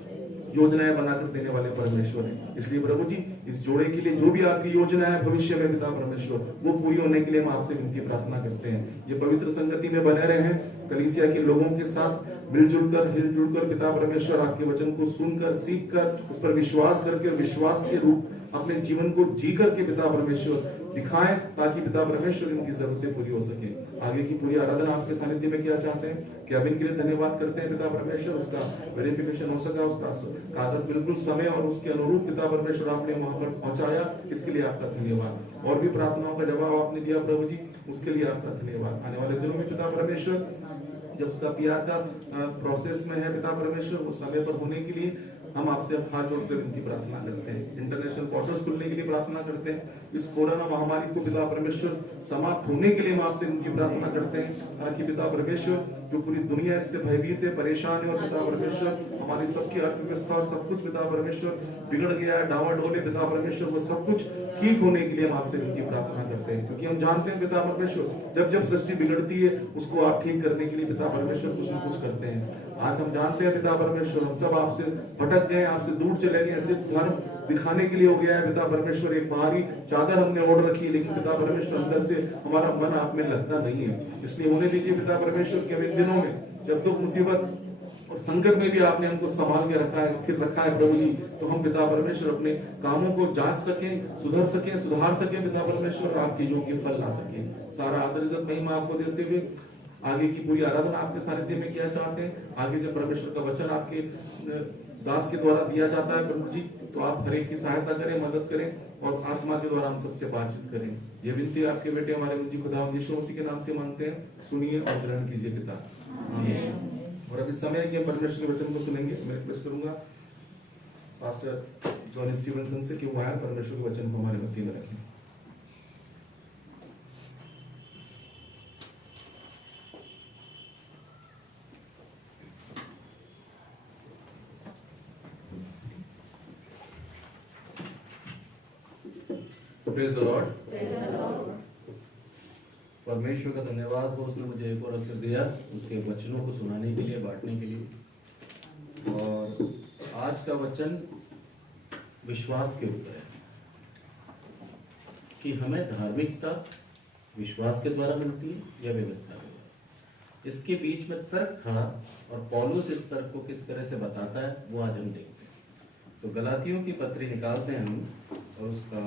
योजनाएं बनाकर देने वाले परमेश्वर हैं। इसलिए प्रभु जी इस जोड़े के लिए जो भी आपकी योजना है भविष्य में पिता परमेश्वर, वो पूरी होने के लिए हम आपसे विनती प्रार्थना करते हैं। ये पवित्र संगति में बने रहे, कलीसिया के लोगों के साथ मिलजुल कर, हिलजुल कर पिता परमेश्वर आपके वचन को सुनकर, सीख कर, उस पर विश्वास करके, विश्वास के रूप अपने जीवन को जी करके पिता परमेश्वर दिखाएं, ताकि पिता परमेश्वर इनकी जरूरतें पूरी हो सके। आगे की पूरी आराधना आपके सानिध्य में किया चाहते हैं। कैबिन के लिए धन्यवाद करते हैं पिता परमेश्वर, उसका वेरिफिकेशन हो सका, उसका कागज बिल्कुल समय और उसके अनुरूप पिता परमेश्वर आपने वहां पर पहुंचाया, इसके लिए आपका धन्यवाद। और भी प्रार्थनाओं का जवाब आपने दिया प्रभु जी, उसके लिए आपका धन्यवाद। आने वाले दिनों में पिता परमेश्वर जब उसका पीआर का प्रोसेस में है पिता परमेश्वर, वो समय पर होने के लिए हम आपसे हाथ जोड़कर विनती प्रार्थना करते हैं। इंटरनेशनल पोर्टल्स खुलने के लिए प्रार्थना करते हैं। इस कोरोना महामारी को पिता परमेश्वर समाप्त होने के लिए हम आपसे विनती प्रार्थना करते हैं, ताकि पिता परमेश्वर जो पूरी दुनिया इससे भयभीत है, परेशान है, और पिता परमेश्वर हमारी सबकी अर्थव्यवस्था और सब कुछ पिता परमेश्वर बिगड़ गया है, डावाडोल है पिता परमेश्वर, वो सब कुछ ठीक होने के लिए हम आपसे विनती प्रार्थना करते हैं, क्योंकि हम जानते हैं पिता परमेश्वर जब जब सृष्टि बिगड़ती है उसको आप ठीक करने के लिए पिता परमेश्वर कुछ न कुछ करते हैं। आज हम जानते हैं पिता परमेश्वर हम सब आपसे भटक गए, आपसे दूर चले गए, सिर्फ धर्म दिखाने के लिए हो गया है पिता परमेश्वर। एक बाहरी चादर हमने ओढ़ रखी है, लेकिन पिता परमेश्वर अंदर से हमारा मन आप में लगता नहीं है। इसलिए होने दीजिए पिता परमेश्वर के इन दिनों में जब दुख मुसीबत और संकट में भी आपने हमको संभाल के रखा है, स्थिर रखा है प्रभु जी, तो हम पिता परमेश्वर अपने कामों को जांच सकें, सुधर सकें, सुधार सकें पिता परमेश्वर, आपके योग्य फल ला सकें। सारा आदर इज्जत महिमा आपको देते हुए आगे की पूरी आराधना आपके सानिध्य में किया चाहते हैं। आगे जब परमेश्वर का वचन आपके दास के द्वारा दिया जाता है प्रभु जी, तो आप हर एक की सहायता करें, मदद करें, और आत्मा के द्वारा हम सबसे बातचीत करें। ये विनती आपके बेटे हमारे मुझे खुदा यीशु मसीह के नाम से मांगते हैं, सुनिए और ग्रहण कीजिए पिता, आमीन। और अभी समय है कि हम परमेश्वर के वचन को सुनेंगे। मैं रिक्वेस्ट करूंगा पास्टर जॉन स्टीवनसन से कि वो आए परमेश्वर के वचन को हमारे मध्य में रखें। Praise the Lord. परमेश्वर का धन्यवाद हो, उसने मुझे एक और अवसर दिया उसके वचनों को सुनाने के लिए, बांटने के लिए। और आज का वचन विश्वास के ऊपर है कि हमें धार्मिकता विश्वास के द्वारा मिलती है या व्यवस्था के द्वारा। इसके बीच में तर्क था, और पौलुस इस तर्क को किस तरह से बताता है वो आज हम देखते हैं। तो गलातियों की पत्री निकालते हैं हम, और उसका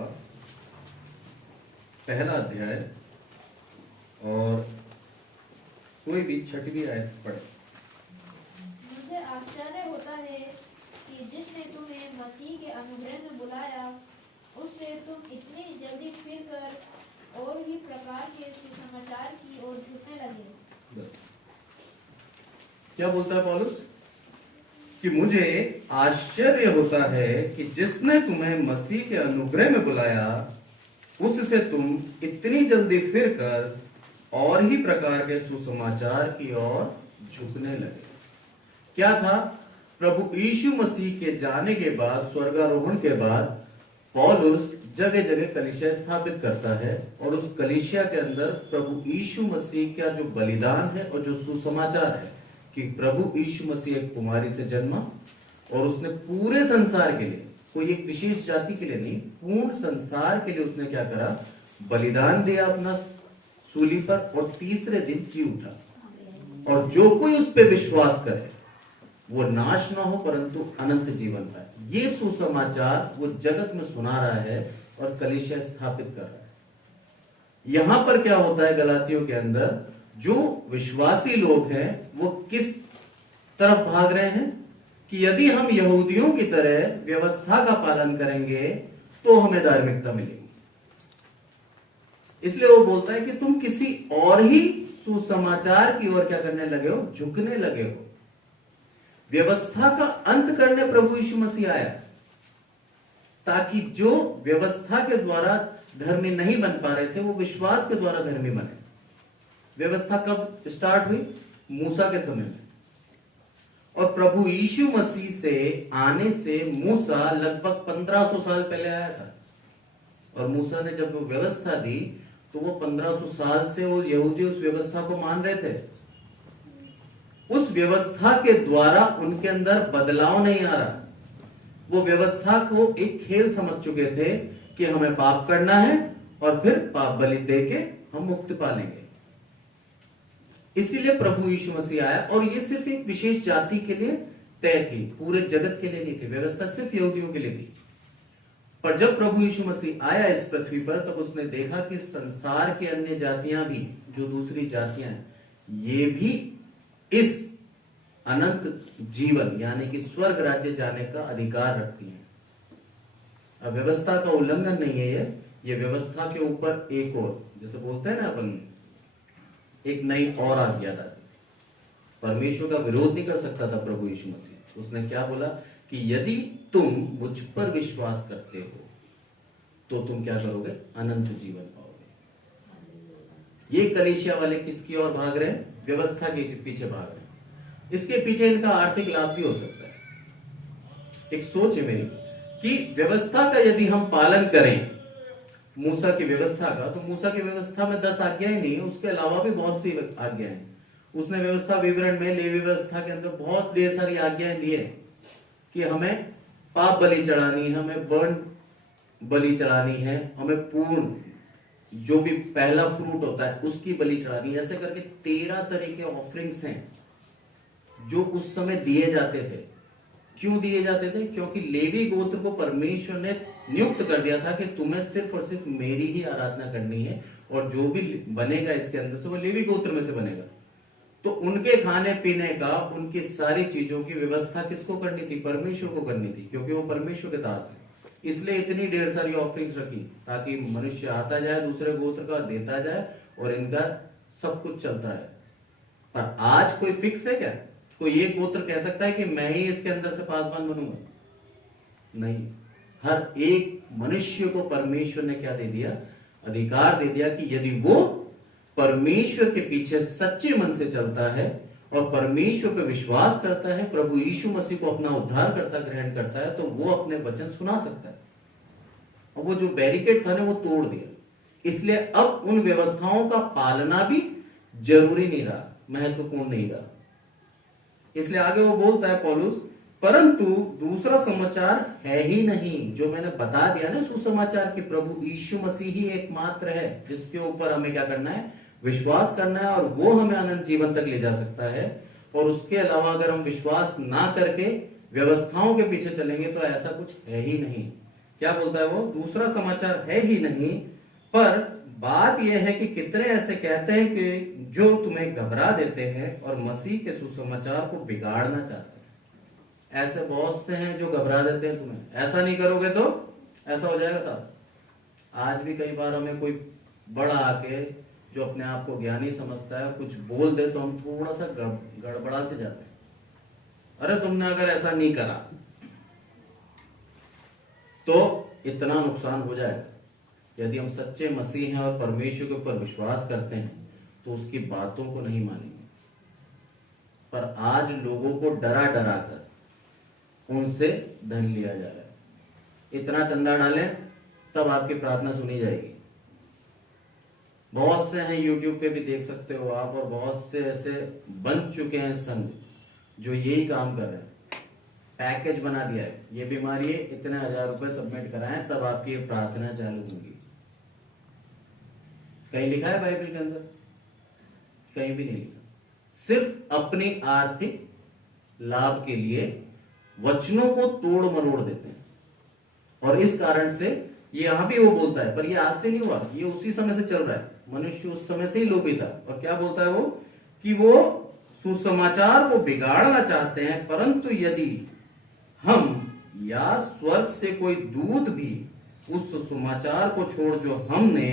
पहला अध्याय और कोई भी 6वीं आयत पढ़े। मुझे आश्चर्य होता है कि जिसने तुम्हें मसीह के अनुग्रह में बुलाया, उससे तुम इतनी जल्दी फिरकर और ही प्रकार के सुसमाचार की ओर झुकने लगे। क्या बोलता है पौलुस? कि मुझे आश्चर्य होता है कि जिसने तुम्हें मसीह के अनुग्रह में बुलाया, उससे तुम इतनी जल्दी फिरकर और ही प्रकार के सुसमाचार की ओर झुकने लगे। क्या था? प्रभु यीशु मसीह के जाने के बाद, स्वर्गारोहण के बाद, पौलुस जगह जगह कलीसिया स्थापित करता है, और उस कलीसिया के अंदर प्रभु यीशु मसीह का जो बलिदान है और जो सुसमाचार है कि प्रभु यीशु मसीह एक कुमारी से जन्मा और उसने पूरे संसार के लिए कोई एक विशेष जाति के लिए नहीं, पूर्ण संसार के लिए उसने क्या करा, बलिदान दिया अपना सूली पर, और तीसरे दिन जी उठा। और जो कोई उस पर विश्वास करे वो नाश ना हो परंतु अनंत जीवन पाए। ये सुसमाचार वो जगत में सुना रहा है और कलीसिया स्थापित कर रहा है। यहां पर क्या होता है गलातियों के अंदर, जो विश्वासी लोग हैं वो किस तरफ भाग रहे हैं कि यदि हम यहूदियों की तरह व्यवस्था का पालन करेंगे तो हमें धार्मिकता मिलेगी। इसलिए वो बोलता है कि तुम किसी और ही सुसमाचार की ओर क्या करने लगे हो, झुकने लगे हो। व्यवस्था का अंत करने प्रभु यीशु मसीह आया ताकि जो व्यवस्था के द्वारा धर्मी नहीं बन पा रहे थे वो विश्वास के द्वारा धर्मी बने। व्यवस्था कब स्टार्ट हुई? मूसा के समय में। और प्रभु यीशु मसीह से आने से मूसा लगभग 1500 साल पहले आया था। और मूसा ने जब वो व्यवस्था दी तो वो 1500 साल से वो यहूदी उस व्यवस्था को मान रहे थे। उस व्यवस्था के द्वारा उनके अंदर बदलाव नहीं आ रहा। वो व्यवस्था को एक खेल समझ चुके थे कि हमें पाप करना है और फिर पाप बलि देके हम मुक्ति पालेंगे। इसीलिए प्रभु यीशु मसीह आया, और ये सिर्फ एक विशेष जाति के लिए तय थी, पूरे जगत के लिए नहीं थी। व्यवस्था सिर्फ यहूदियों के लिए थी। पर जब प्रभु यीशु मसीह आया इस पृथ्वी पर तब उसने देखा कि संसार के अन्य जातियां भी, जो दूसरी जातियां हैं, ये भी इस अनंत जीवन यानी कि स्वर्ग राज्य जाने का अधिकार रखती हैं। अब व्यवस्था का उल्लंघन नहीं है ये व्यवस्था के ऊपर एक और, जैसे बोलते हैं ना अपन, एक नई और आज्ञा डाली। परमेश्वर का विरोध नहीं कर सकता था प्रभु यीशु मसीह। उसने क्या बोला कि यदि तुम मुझ पर विश्वास करते हो तो तुम क्या करोगे, अनंत जीवन पाओगे। ये कलीसिया वाले किसकी ओर भाग रहे हैं? व्यवस्था के पीछे भाग रहे हैं। इसके पीछे इनका आर्थिक लाभ भी हो सकता है। एक सोच है मेरी कि व्यवस्था का यदि हम पालन करें, मूसा की व्यवस्था का, तो मूसा की व्यवस्था में 10 आज्ञाएं नहीं है, उसके अलावा भी बहुत सी आज्ञाएं हैं। उसने व्यवस्था विवरण में, लेवी व्यवस्था के अंदर बहुत ढेर सारी आज्ञाएं दी है कि हमें पाप बलि चढ़ानी है, हमें बर्न बलि चढ़ानी है, हमें पूर्ण जो भी पहला फ्रूट होता है उसकी बलि चढ़ानी है। ऐसे करके 13 तरह के ऑफरिंग्स हैं जो उस समय दिए जाते थे। क्यों दिए जाते थे? क्योंकि लेवी गोत्र को परमेश्वर ने नियुक्त कर दिया था कि तुम्हें सिर्फ और सिर्फ मेरी ही आराधना करनी है, और जो भी बनेगा इसके अंदर से वो लेवी गोत्र में से बनेगा। तो उनके खाने पीने का, उनकी सारी चीजों की व्यवस्था किसको करनी थी? परमेश्वर को करनी थी, क्योंकि वो परमेश्वर के दास है। इसलिए इतनी ढेर सारी ऑफरिंग्स रखी ताकि मनुष्य आता जाए, दूसरे गोत्र का देता जाए और इनका सब कुछ चलता है। पर आज कोई फिक्स है क्या? कोई एक गोत्र कह सकता है कि मैं ही इसके अंदर से पासवान बनूंगा? नहीं। हर एक मनुष्य को परमेश्वर ने क्या दे दिया? अधिकार दे दिया कि यदि वो परमेश्वर के पीछे सच्चे मन से चलता है और परमेश्वर पे विश्वास करता है, प्रभु यीशु मसीह को अपना उद्धारकर्ता ग्रहण करता है, तो वो अपने वचन सुना सकता है। और वो जो बैरिकेड था ना वो तोड़ दिया। इसलिए अब उन व्यवस्थाओं का पालना भी जरूरी नहीं रहा, महत्वपूर्ण नहीं रहा। इसलिए आगे वो बोलता है पौलुस, परंतु दूसरा समाचार है ही नहीं। जो मैंने बता दिया ना सुसमाचार कि प्रभु यीशु मसीह ही एकमात्र है जिसके ऊपर हमें क्या करना है? विश्वास करना है, और वो हमें अनंत जीवन तक ले जा सकता है। और उसके अलावा अगर हम विश्वास ना करके व्यवस्थाओं के पीछे चलेंगे तो ऐसा कुछ है ही नहीं। क्या बोलता है वो? दूसरा समाचार है ही नहीं। पर बात यह है कि कितने ऐसे कहते हैं कि जो तुम्हें घबरा देते हैं और मसीह के सुसमाचार को बिगाड़ना चाहते हैं। ऐसे बहुत से हैं जो घबरा देते हैं तुम्हें, ऐसा नहीं करोगे तो ऐसा हो जाएगा साहब। आज भी कई बार हमें कोई बड़ा आके जो अपने आप को ज्ञानी समझता है कुछ बोल दे तो हम थोड़ा सा गड़बड़ा से जाते हैं। अरे तुमने अगर ऐसा नहीं करा तो इतना नुकसान हो जाएगा। यदि हम सच्चे मसीह हैं और परमेश्वर के ऊपर विश्वास करते हैं तो उसकी बातों को नहीं मानेंगे। पर आज लोगों को डरा डरा कर उनसे धन लिया जा रहा है। इतना चंदा डालें तब आपकी प्रार्थना सुनी जाएगी। बहुत से हैं, यूट्यूब पे भी देख सकते हो आप, और बहुत से ऐसे बन चुके हैं संघ जो यही काम कर रहे हैं। पैकेज बना दिया है, ये बीमारी है, इतने 1000 रुपए सबमिट कराएं तब आपकी ये प्रार्थना चालू होगी। कहीं लिखा है बाइबल के अंदर? कहीं भी नहीं लिखा। सिर्फ अपनी आर्थिक लाभ के लिए वचनों को तोड़ मरोड़ देते हैं, और इस कारण से ये यहां भी वो बोलता है, पर ये आज से नहीं हुआ, ये उसी समय से चल रहा है। मनुष्य उस समय से ही लोभी था। और क्या बोलता है वो कि वो सुसमाचार को बिगाड़ना चाहते हैं, परंतु यदि हम या स्वर्ग से कोई दूत भी उस सुसमाचार को छोड़ जो हमने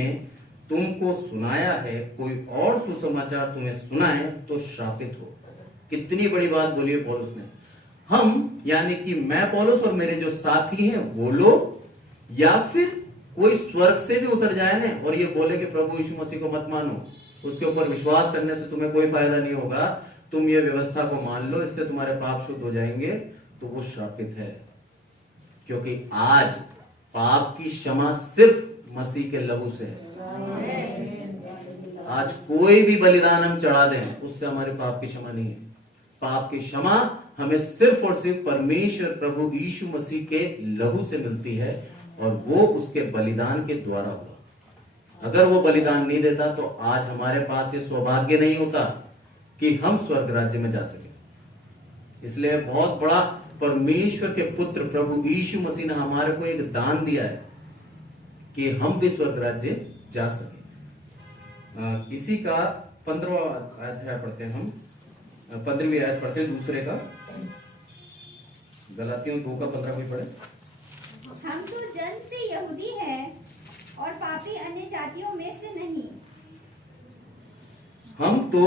तुमको सुनाया है, कोई और सुसमाचार तुम्हें सुनाए तो श्रापित हो। कितनी बड़ी बात बोली है पौलुस ने। हम यानी कि मैं पौलुस और मेरे जो साथी हैं वो लोग, या फिर कोई स्वर्ग से भी उतर जाए ना और ये बोले कि प्रभु यीशु मसीह को मत मानो, उसके ऊपर विश्वास करने से तुम्हें कोई फायदा नहीं होगा, तुम ये व्यवस्था को मान लो, इससे तुम्हारे पाप शुद्ध हो जाएंगे, तो वो श्रापित है। क्योंकि आज पाप की क्षमा सिर्फ मसीह के लहू से है। आज कोई भी बलिदान हम चढ़ा दें, उससे हमारे पाप की क्षमा नहीं है। पाप की क्षमा हमें सिर्फ और सिर्फ परमेश्वर प्रभु यीशु मसीह के लहू से मिलती है, और वो उसके बलिदान के द्वारा हुआ। अगर वो बलिदान नहीं देता तो आज हमारे पास ये सौभाग्य नहीं होता कि हम स्वर्ग राज्य में जा सके। इसलिए बहुत बड़ा परमेश्वर के पुत्र प्रभु यीशु मसीह ने हमारे को एक दान दिया है कि हम भी स्वर्ग राज्य जा सके। इसी का 15वां अध्याय पढ़ते हैं हम, 15वीं आयत पढ़ते हैं दूसरे का, गलातियों 2 का 15 भी पढ़े। हम तो जन्म से यहूदी हैं और पापी अन्य जातियों में से नहीं। हम तो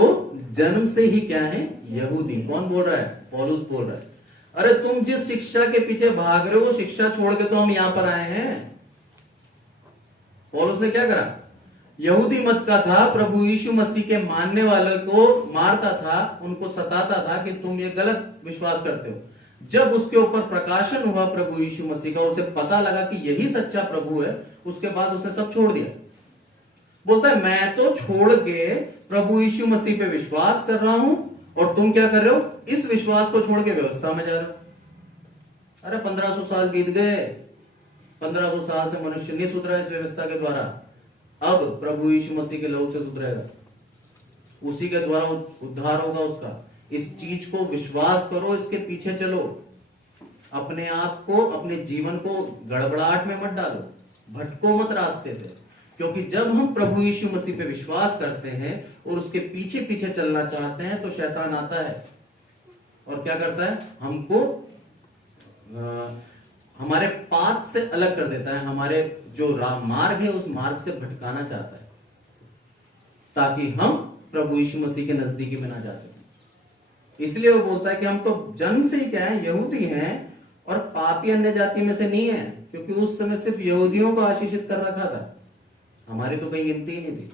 जन्म से ही क्या है? यहूदी। कौन बोल रहा है? पौलुस बोल रहा है। अरे तुम जिस शिक्षा के पीछे भाग रहे हो, वो शिक्षा छोड़ के तो हम यहां पर आए हैं। पौलुस ने क्या करा? यहूदी मत का था, प्रभु यीशु मसीह के मानने वालों को मारता था, उनको सताता था कि तुम ये गलत विश्वास करते हो। जब उसके ऊपर प्रकाशन हुआ प्रभु यीशु मसीह का, उसे पता लगा कि यही सच्चा प्रभु है, उसके बाद उसने सब छोड़ दिया। बोलता है मैं तो छोड़ के प्रभु यीशु मसीह पे विश्वास कर रहा हूं, और तुम क्या कर रहे हो? इस विश्वास को छोड़ के व्यवस्था में जा रहे हो। अरे 1500 साल बीत गए, 1500 साल से मनुष्य नहीं सुधरा इस व्यवस्था के द्वारा। अब प्रभु यीशु मसीह के लहू से सुधरेगा, उसी के द्वारा उद्धार होगा उसका। इस चीज को विश्वास करो, इसके पीछे चलो। अपने आप को, अपने जीवन को गड़बड़ाहट में मत डालो, भटको मत रास्ते से। क्योंकि जब हम प्रभु यीशु मसीह पे विश्वास करते हैं और उसके पीछे पीछे चलना चाहते हैं, तो शैतान आता है और क्या करता है? हमको हमारे पाथ से अलग कर देता है, हमारे जो मार्ग है उस मार्ग से भटकाना चाहता है, ताकि हम प्रभु यीशु मसीह के नजदीकी में ना जा सके। इसलिए वो बोलता है कि हम तो जन्म से ही क्या है? यहूदी हैं, और पापी अन्य जाति में से नहीं है, क्योंकि उस समय सिर्फ यहूदियों को आशीषित कर रखा था, हमारी तो कहीं गिनती ही नहीं थी।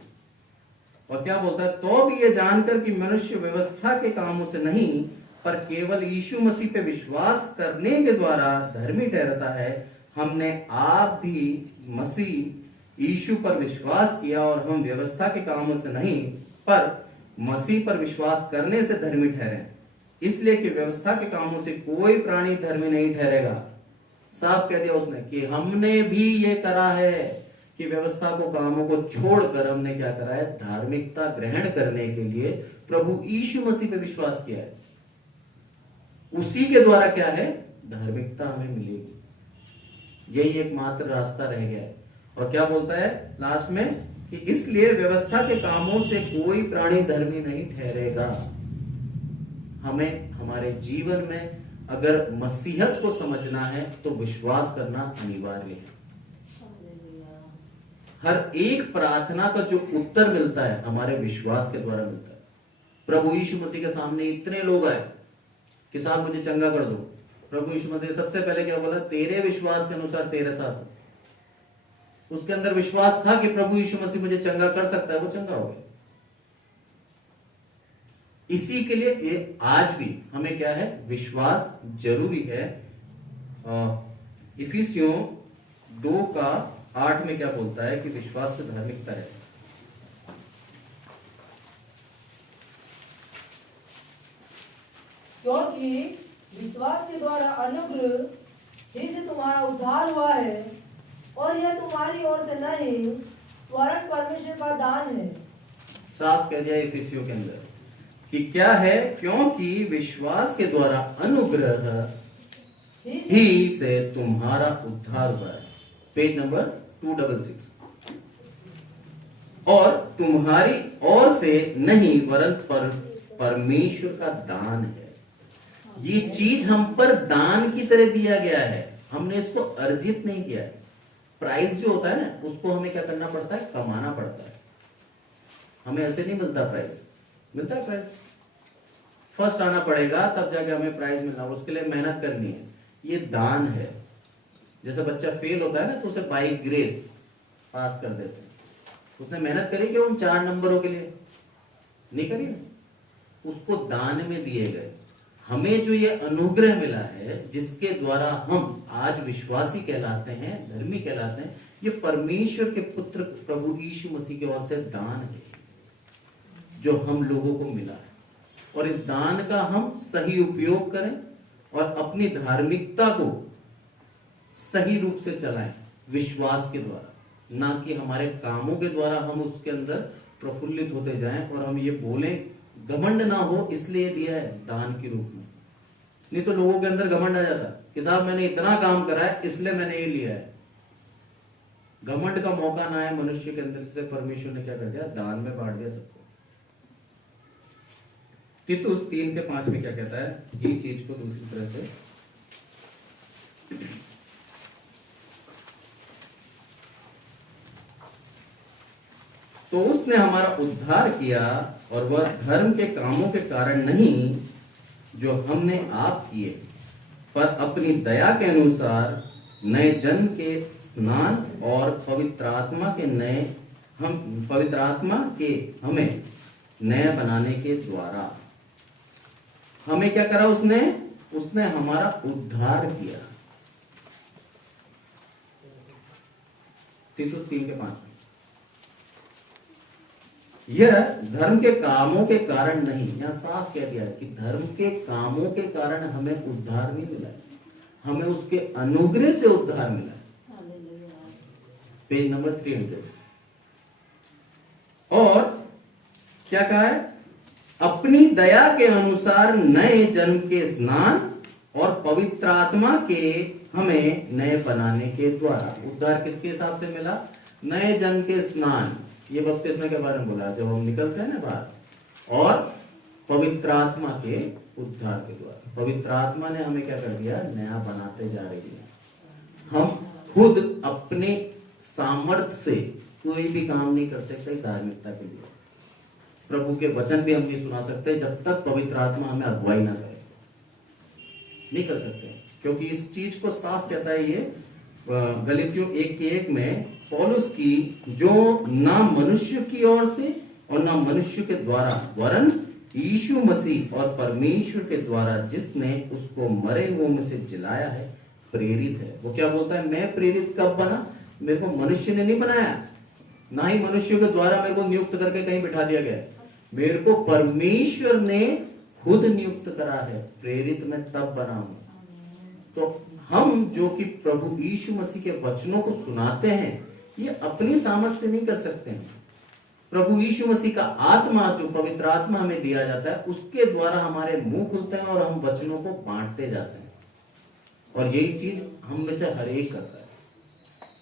और क्या बोलता है? तो भी ये जानकर कि मनुष्य व्यवस्था के कामों से नहीं, पर केवल यीशु मसीह पे विश्वास करने के द्वारा धर्मी ठहरता है, हमने आप भी मसीह यीशु पर विश्वास किया, और हम व्यवस्था के कामों से नहीं पर मसीह पर विश्वास करने से धर्मी ठहरे। इसलिए कि व्यवस्था के कामों से कोई प्राणी धर्मी नहीं ठहरेगा। साफ कह दिया उसने कि हमने भी ये करा है कि व्यवस्था को, कामों को छोड़कर हमने क्या करा है? धार्मिकता ग्रहण करने के लिए प्रभु यीशु मसीह पे विश्वास किया है। उसी के द्वारा क्या है? धार्मिकता हमें मिलेगी। यही एकमात्र रास्ता रह गया है। और क्या बोलता है लास्ट में? कि इसलिए व्यवस्था के कामों से कोई प्राणी धर्मी नहीं ठहरेगा। हमें हमारे जीवन में अगर मसीहत को समझना है तो विश्वास करना अनिवार्य है। हर एक प्रार्थना का जो उत्तर मिलता है हमारे विश्वास के द्वारा मिलता है। प्रभु यीशु मसीह के सामने इतने लोग आए कि साहब मुझे चंगा कर दो। प्रभु यीशु मसीह सबसे पहले क्या बोला? तेरे विश्वास के अनुसार तेरे साथ। उसके अंदर विश्वास था कि प्रभु यीशु मसीह मुझे चंगा कर सकता है, वो चंगा हो गया। इसी के लिए आज भी हमें क्या है? विश्वास जरूरी है। इफिसियों 2 का 8 में क्या बोलता है? कि विश्वास से धार्मिकता है। क्योंकि विश्वास के द्वारा अनुग्रह ही से तुम्हारा उद्धार हुआ है, और यह तुम्हारी ओर से नहीं वरन परमेश्वर का दान है। साफ कह दिया इफिसियों के अंदर कि क्या है, क्योंकि विश्वास के द्वारा अनुग्रह ही से तुम्हारा उद्धार हुआ है। Page number 266। और तुम्हारी ओर से नहीं वरन परमेश्वर का दान है। ये चीज हम पर दान की तरह दिया गया है, हमने इसको अर्जित नहीं किया है। प्राइस जो होता है ना, उसको हमें क्या करना पड़ता है, कमाना पड़ता है। हमें ऐसे नहीं मिलता प्राइस, मिलता है प्राइस फर्स्ट आना पड़ेगा तब जाके हमें प्राइज मिलना, उसके लिए मेहनत करनी है। ये दान है। जैसे बच्चा फेल होता है ना, तो उसे बाई ग्रेस पास कर देते हैं। उसने मेहनत करी कि उन 4 नंबरों के लिए नहीं करी ना, उसको दान में दिए गए। हमें जो ये अनुग्रह मिला है, जिसके द्वारा हम आज विश्वासी कहलाते हैं, धर्मी कहलाते हैं, ये परमेश्वर के पुत्र प्रभु यीशु मसीह की ओर से दान है जो हम लोगों को मिला है। और इस दान का हम सही उपयोग करें और अपनी धार्मिकता को सही रूप से चलाएं विश्वास के द्वारा, ना कि हमारे कामों के द्वारा हम उसके अंदर प्रफुल्लित होते जाएं और हम ये बोलें, घमंड ना हो इसलिए दिया है दान के रूप में। नहीं तो लोगों के अंदर घमंड आ जाता कि साहब मैंने इतना काम करा है इसलिए मैंने ये लिया है। घमंड का मौका ना है मनुष्य के अंदर, से परमेश्वर ने क्या कर दिया, दान में बांट दिया सबको। तीतुस 3:5 में क्या कहता है, ये चीज को दूसरी तरह से तो उसने हमारा उद्धार किया और वह धर्म के कामों के कारण नहीं जो हमने आप किए, पर अपनी दया के अनुसार नए जन्म के स्नान और पवित्र आत्मा के हमें नया बनाने के द्वारा। हमें क्या करा उसने हमारा उद्धार किया। तीतुस 3:5 यह धर्म के कामों के कारण नहीं, यहां साफ कह दिया है कि धर्म के कामों के कारण हमें उद्धार नहीं मिला है, हमें उसके अनुग्रह से उद्धार मिला है। Page number 300। और क्या कहा है, अपनी दया के अनुसार नए जन्म के स्नान और पवित्र आत्मा के हमें नए बनाने के द्वारा। उद्धार किसके हिसाब से मिला, नए जन्म के स्नान, ये बपतिस्मा के बारे में बोला जब हम निकलते हैं ना बाहर, और पवित्र आत्मा के उद्धार के द्वारा। पवित्र आत्मा ने हमें क्या कर दिया, नया बनाते जा रही है। हम खुद अपने सामर्थ्य से कोई भी काम नहीं कर सकते धार्मिकता के लिए। प्रभु के वचन भी हम नहीं सुना सकते जब तक पवित्र आत्मा हमें अगुवाई ना करे, नहीं कर सकते। क्योंकि इस चीज को साफ कहता है ये गलातियों 1:1 में पौलुस की, जो ना मनुष्य की ओर से और ना मनुष्य के द्वारा वरन यीशु मसीह और परमेश्वर के द्वारा जिसने उसको मरे हुओं में से जिलाया है प्रेरित है। वो क्या बोलता है, मैं प्रेरित कब बना, मेरे को मनुष्य ने नहीं बनाया, ना ही मनुष्य के द्वारा मेरे को नियुक्त करके कहीं बिठा दिया गया, मेरे को परमेश्वर ने खुद नियुक्त करा है। प्रेरित मैं तब बना हूं। तो हम जो कि प्रभु यीशु मसीह के वचनों को सुनाते हैं, ये अपनी सामर्थ्य से नहीं कर सकते हैं। प्रभु यीशु मसीह का आत्मा, जो पवित्र आत्मा हमें दिया जाता है, उसके द्वारा हमारे मुंह खुलते हैं और हम वचनों को बांटते जाते हैं। और यही चीज हम में से हर एक करता है।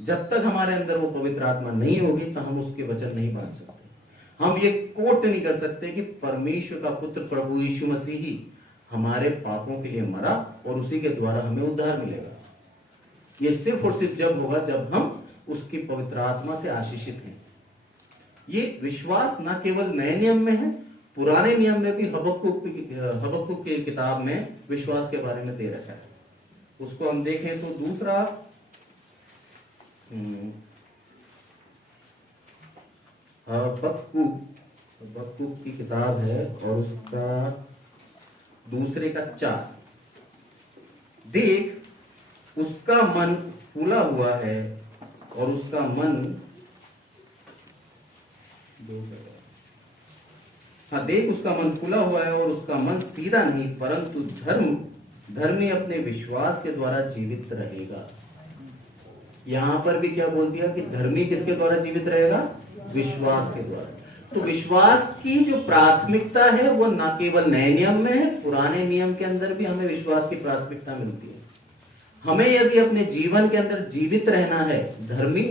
जब तक हमारे अंदर वो पवित्र आत्मा नहीं होगी तो हम उसके वचन नहीं बांट सकते। हम ये कोट नहीं कर सकते कि परमेश्वर का पुत्र प्रभु यीशु मसीह ही हमारे पापों के लिए मरा और उसी के द्वारा हमें उद्धार मिलेगा। ये सिर्फ और सिर्फ जब होगा जब हम उसकी पवित्र आत्मा से आशीषित हैं। ये विश्वास ना केवल नए नियम में है, पुराने नियम में भी हबक्कुक की किताब में विश्वास के बारे में दे रखा है। उसको हम देखें तो दूसरा हबक्कुक की किताब है और उसका दूसरे का 4। देख उसका मन फूला हुआ है और उसका मन देख उसका मन फूला हुआ है और उसका मन सीधा नहीं, परंतु धर्म धर्मी अपने विश्वास के द्वारा जीवित रहेगा। यहां पर भी क्या बोल दिया कि धर्मी किसके द्वारा जीवित रहेगा? विश्वास के द्वारा। तो विश्वास की जो प्राथमिकता है वो ना केवल नए नियम में है, पुराने नियम के अंदर भी हमें विश्वास की प्राथमिकता मिलती है। हमें यदि अपने जीवन के अंदर जीवित रहना है, धर्मी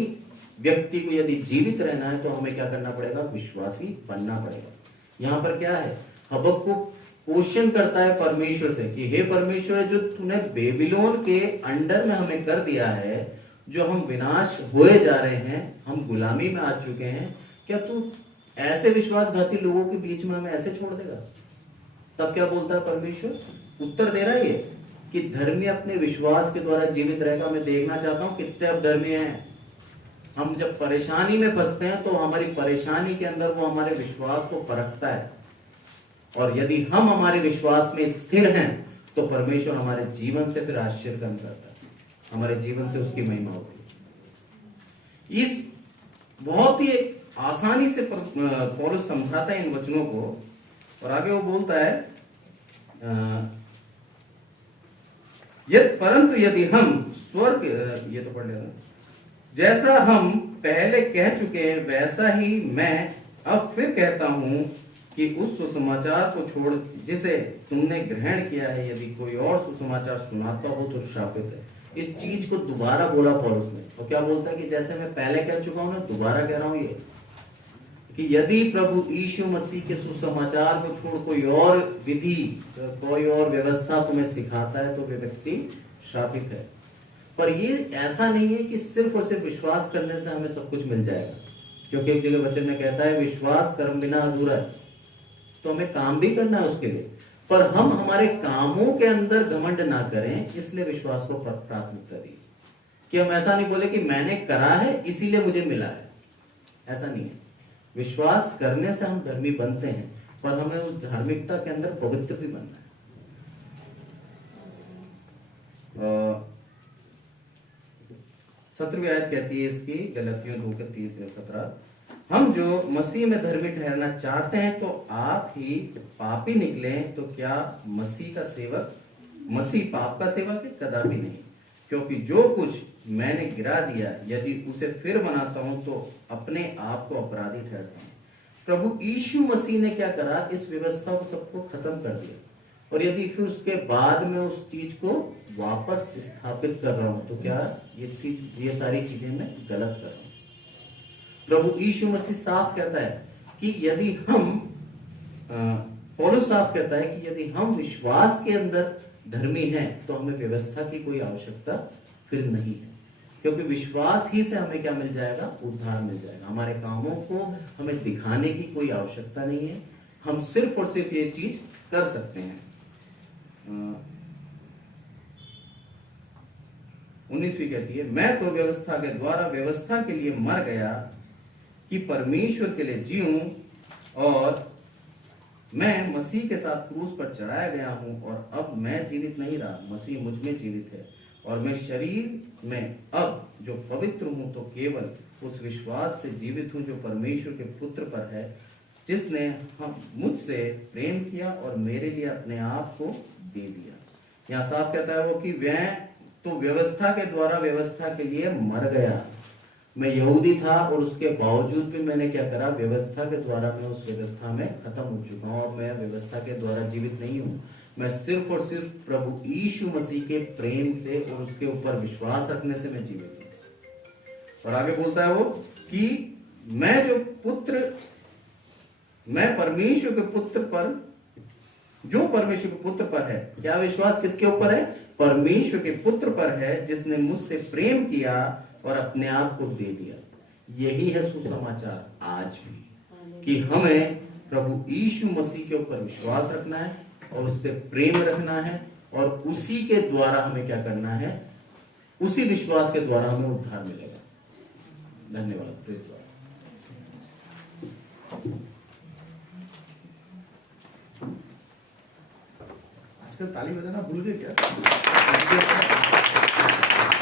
व्यक्ति को यदि जीवित रहना है, तो हमें क्या करना पड़ेगा? विश्वासी बनना पड़ेगा। यहां पर क्या है? हबक्कुक क्वेश्चन करता है परमेश्वर से कि हे परमेश्वर, जो तूने बेबीलोन के अंडर में हमें कर दिया है, जो हम विनाश होए जा रहे हैं, हम गुलामी में आ चुके हैं, क्या तू ऐसे विश्वासघाती लोगों के बीच में हमें ऐसे छोड़ देगा? तब क्या बोलता है परमेश्वर? उत्तर दे रहा है ये कि धर्मी अपने विश्वास के द्वारा जीवित रहेगा। मैं देखना चाहता हूं कितने अब धर्मी हैं। हम जब परेशानी में फंसते हैं तो हमारी परेशानी के अंदर वो हमारे विश्वास को परखता है, और यदि हम हमारे विश्वास में स्थिर हैं तो परमेश्वर हमारे जीवन से फिर आश्चर्य काम करता है, हमारे जीवन से उसकी महिमा होती है। इस बहुत ही आसानी से पौलुस समझाता है इन वचनों को, और आगे वो बोलता है परंतु यदि हम स्वर्ग, ये तो पढ़ लेना, जैसा हम पहले कह चुके हैं वैसा ही मैं अब फिर कहता हूं कि उस सुसमाचार को छोड़ जिसे तुमने ग्रहण किया है, यदि कोई और सुसमाचार सुनाता हो तो श्रापित है। इस चीज को दोबारा बोला पौलुस ने, और क्या बोलता है कि जैसे मैं पहले कह चुका हूं ना, दोबारा कह रहा हूं ये कि यदि प्रभु यीशु मसीह के सुसमाचार को छोड़ कोई और विधि, कोई और व्यवस्था तुम्हें सिखाता है तो वे व्यक्ति श्रापित है। पर ये ऐसा नहीं है कि सिर्फ और सिर्फ विश्वास करने से हमें सब कुछ मिल जाएगा, क्योंकि एक जगह वचन में कहता है विश्वास कर्म बिना अधूरा है, तो हमें काम भी करना है उसके लिए। पर हम हमारे कामों के अंदर घमंड ना करें, इसलिए विश्वास को प्राथमिकता दी कि हम ऐसा नहीं बोले कि मैंने करा है इसीलिए मुझे मिला है, ऐसा नहीं है। विश्वास करने से हम धर्मी बनते हैं, पर हमें उस धार्मिकता के अंदर पवित्र भी बनना है। 17वीं आयत कहती है इसकी, गलतियों 2:17, हम जो मसीह में धर्मी ठहरना चाहते हैं तो आप ही पापी निकले, तो क्या मसीह का सेवक? मसीह पाप का सेवक है? कदापि नहीं, क्योंकि जो कुछ मैंने गिरा दिया यदि उसे फिर बनाता हूं तो अपने आप को अपराधी ठहरता हूं। प्रभु यीशु मसीह ने क्या करा? इस व्यवस्था को सबको खत्म कर दिया, और यदि फिर उसके बाद में उस चीज को वापस स्थापित कर रहा हूं तो क्या ये सारी चीजें मैं गलत कर रहा हूं। प्रभु यीशु मसीह साफ कहता है कि यदि हम पौलुस साफ कहता है कि यदि हम विश्वास के अंदर धर्मी हैं तो हमें व्यवस्था की कोई आवश्यकता फिर नहीं है, क्योंकि विश्वास ही से हमें क्या मिल जाएगा? उद्धार मिल जाएगा। हमारे कामों को हमें दिखाने की कोई आवश्यकता नहीं है, हम सिर्फ और सिर्फ ये चीज कर सकते हैं। 19वीं कहती है, मैं तो व्यवस्था के द्वारा व्यवस्था के लिए मर गया कि परमेश्वर के लिए जीऊं, और मैं मसीह के साथ क्रूस पर चढ़ाया गया हूं, और अब मैं जीवित नहीं रहा, मसीह मुझ में जीवित है, और मैं शरीर में अब जो पवित्र हूं तो केवल उस विश्वास से जीवित हूं जो परमेश्वर के पुत्र पर है, जिसने हम मुझसे प्रेम किया और मेरे लिए अपने आप को दे दिया। यहाँ साफ कहता है वो कि वह तो व्यवस्था के द्वारा व्यवस्था के लिए मर गया। मैं यहूदी था और उसके बावजूद भी मैंने क्या करा? व्यवस्था के द्वारा मैं उस व्यवस्था में खत्म हो चुका हूं, और मैं व्यवस्था के द्वारा जीवित नहीं हूं। मैं सिर्फ और सिर्फ प्रभु यीशु मसीह के प्रेम से और उसके ऊपर विश्वास रखने से मैं जीवित हूं। और आगे बोलता है वो कि मैं परमेश्वर के पुत्र पर, जो परमेश्वर के पुत्र पर है, क्या विश्वास किसके ऊपर है? परमेश्वर के पुत्र पर है, जिसने मुझसे प्रेम किया और अपने आप को दे दिया। यही है सुसमाचार आज भी, कि हमें प्रभु यीशु मसीह के ऊपर विश्वास रखना है और उससे प्रेम रखना है, और उसी के द्वारा हमें क्या करना है? उसी विश्वास के द्वारा हमें उद्धार मिलेगा। धन्यवाद। Praise God. आजकल ताली बजाना भूल गए क्या?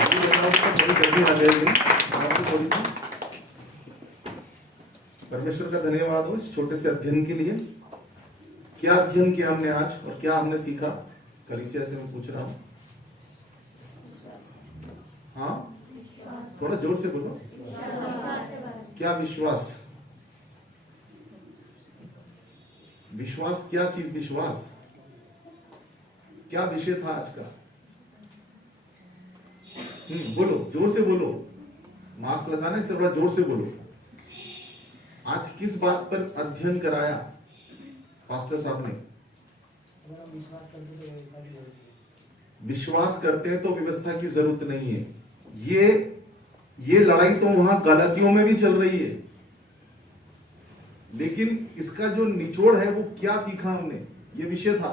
थोड़ी जल्दी आ जाएगी आपको थोड़ी सी। परमेश्वर का धन्यवाद हो इस छोटे से अध्ययन के लिए। क्या अध्ययन किया हमने आज और क्या हमने सीखा? कलीसिया से मैं पूछ रहा हूं। हाँ, थोड़ा जोर से बोलो। क्या विश्वास? विश्वास क्या चीज? विश्वास क्या विषय था आज का? बोलो, जोर से बोलो। मास्क लगाना है, थोड़ा जोर से बोलो। आज किस बात पर अध्ययन कराया पास्टर साहब ने? विश्वास करते हैं तो व्यवस्था की जरूरत नहीं है। ये लड़ाई तो वहां गलतियों में भी चल रही है, लेकिन इसका जो निचोड़ है वो क्या सीखा हमने, ये विषय था।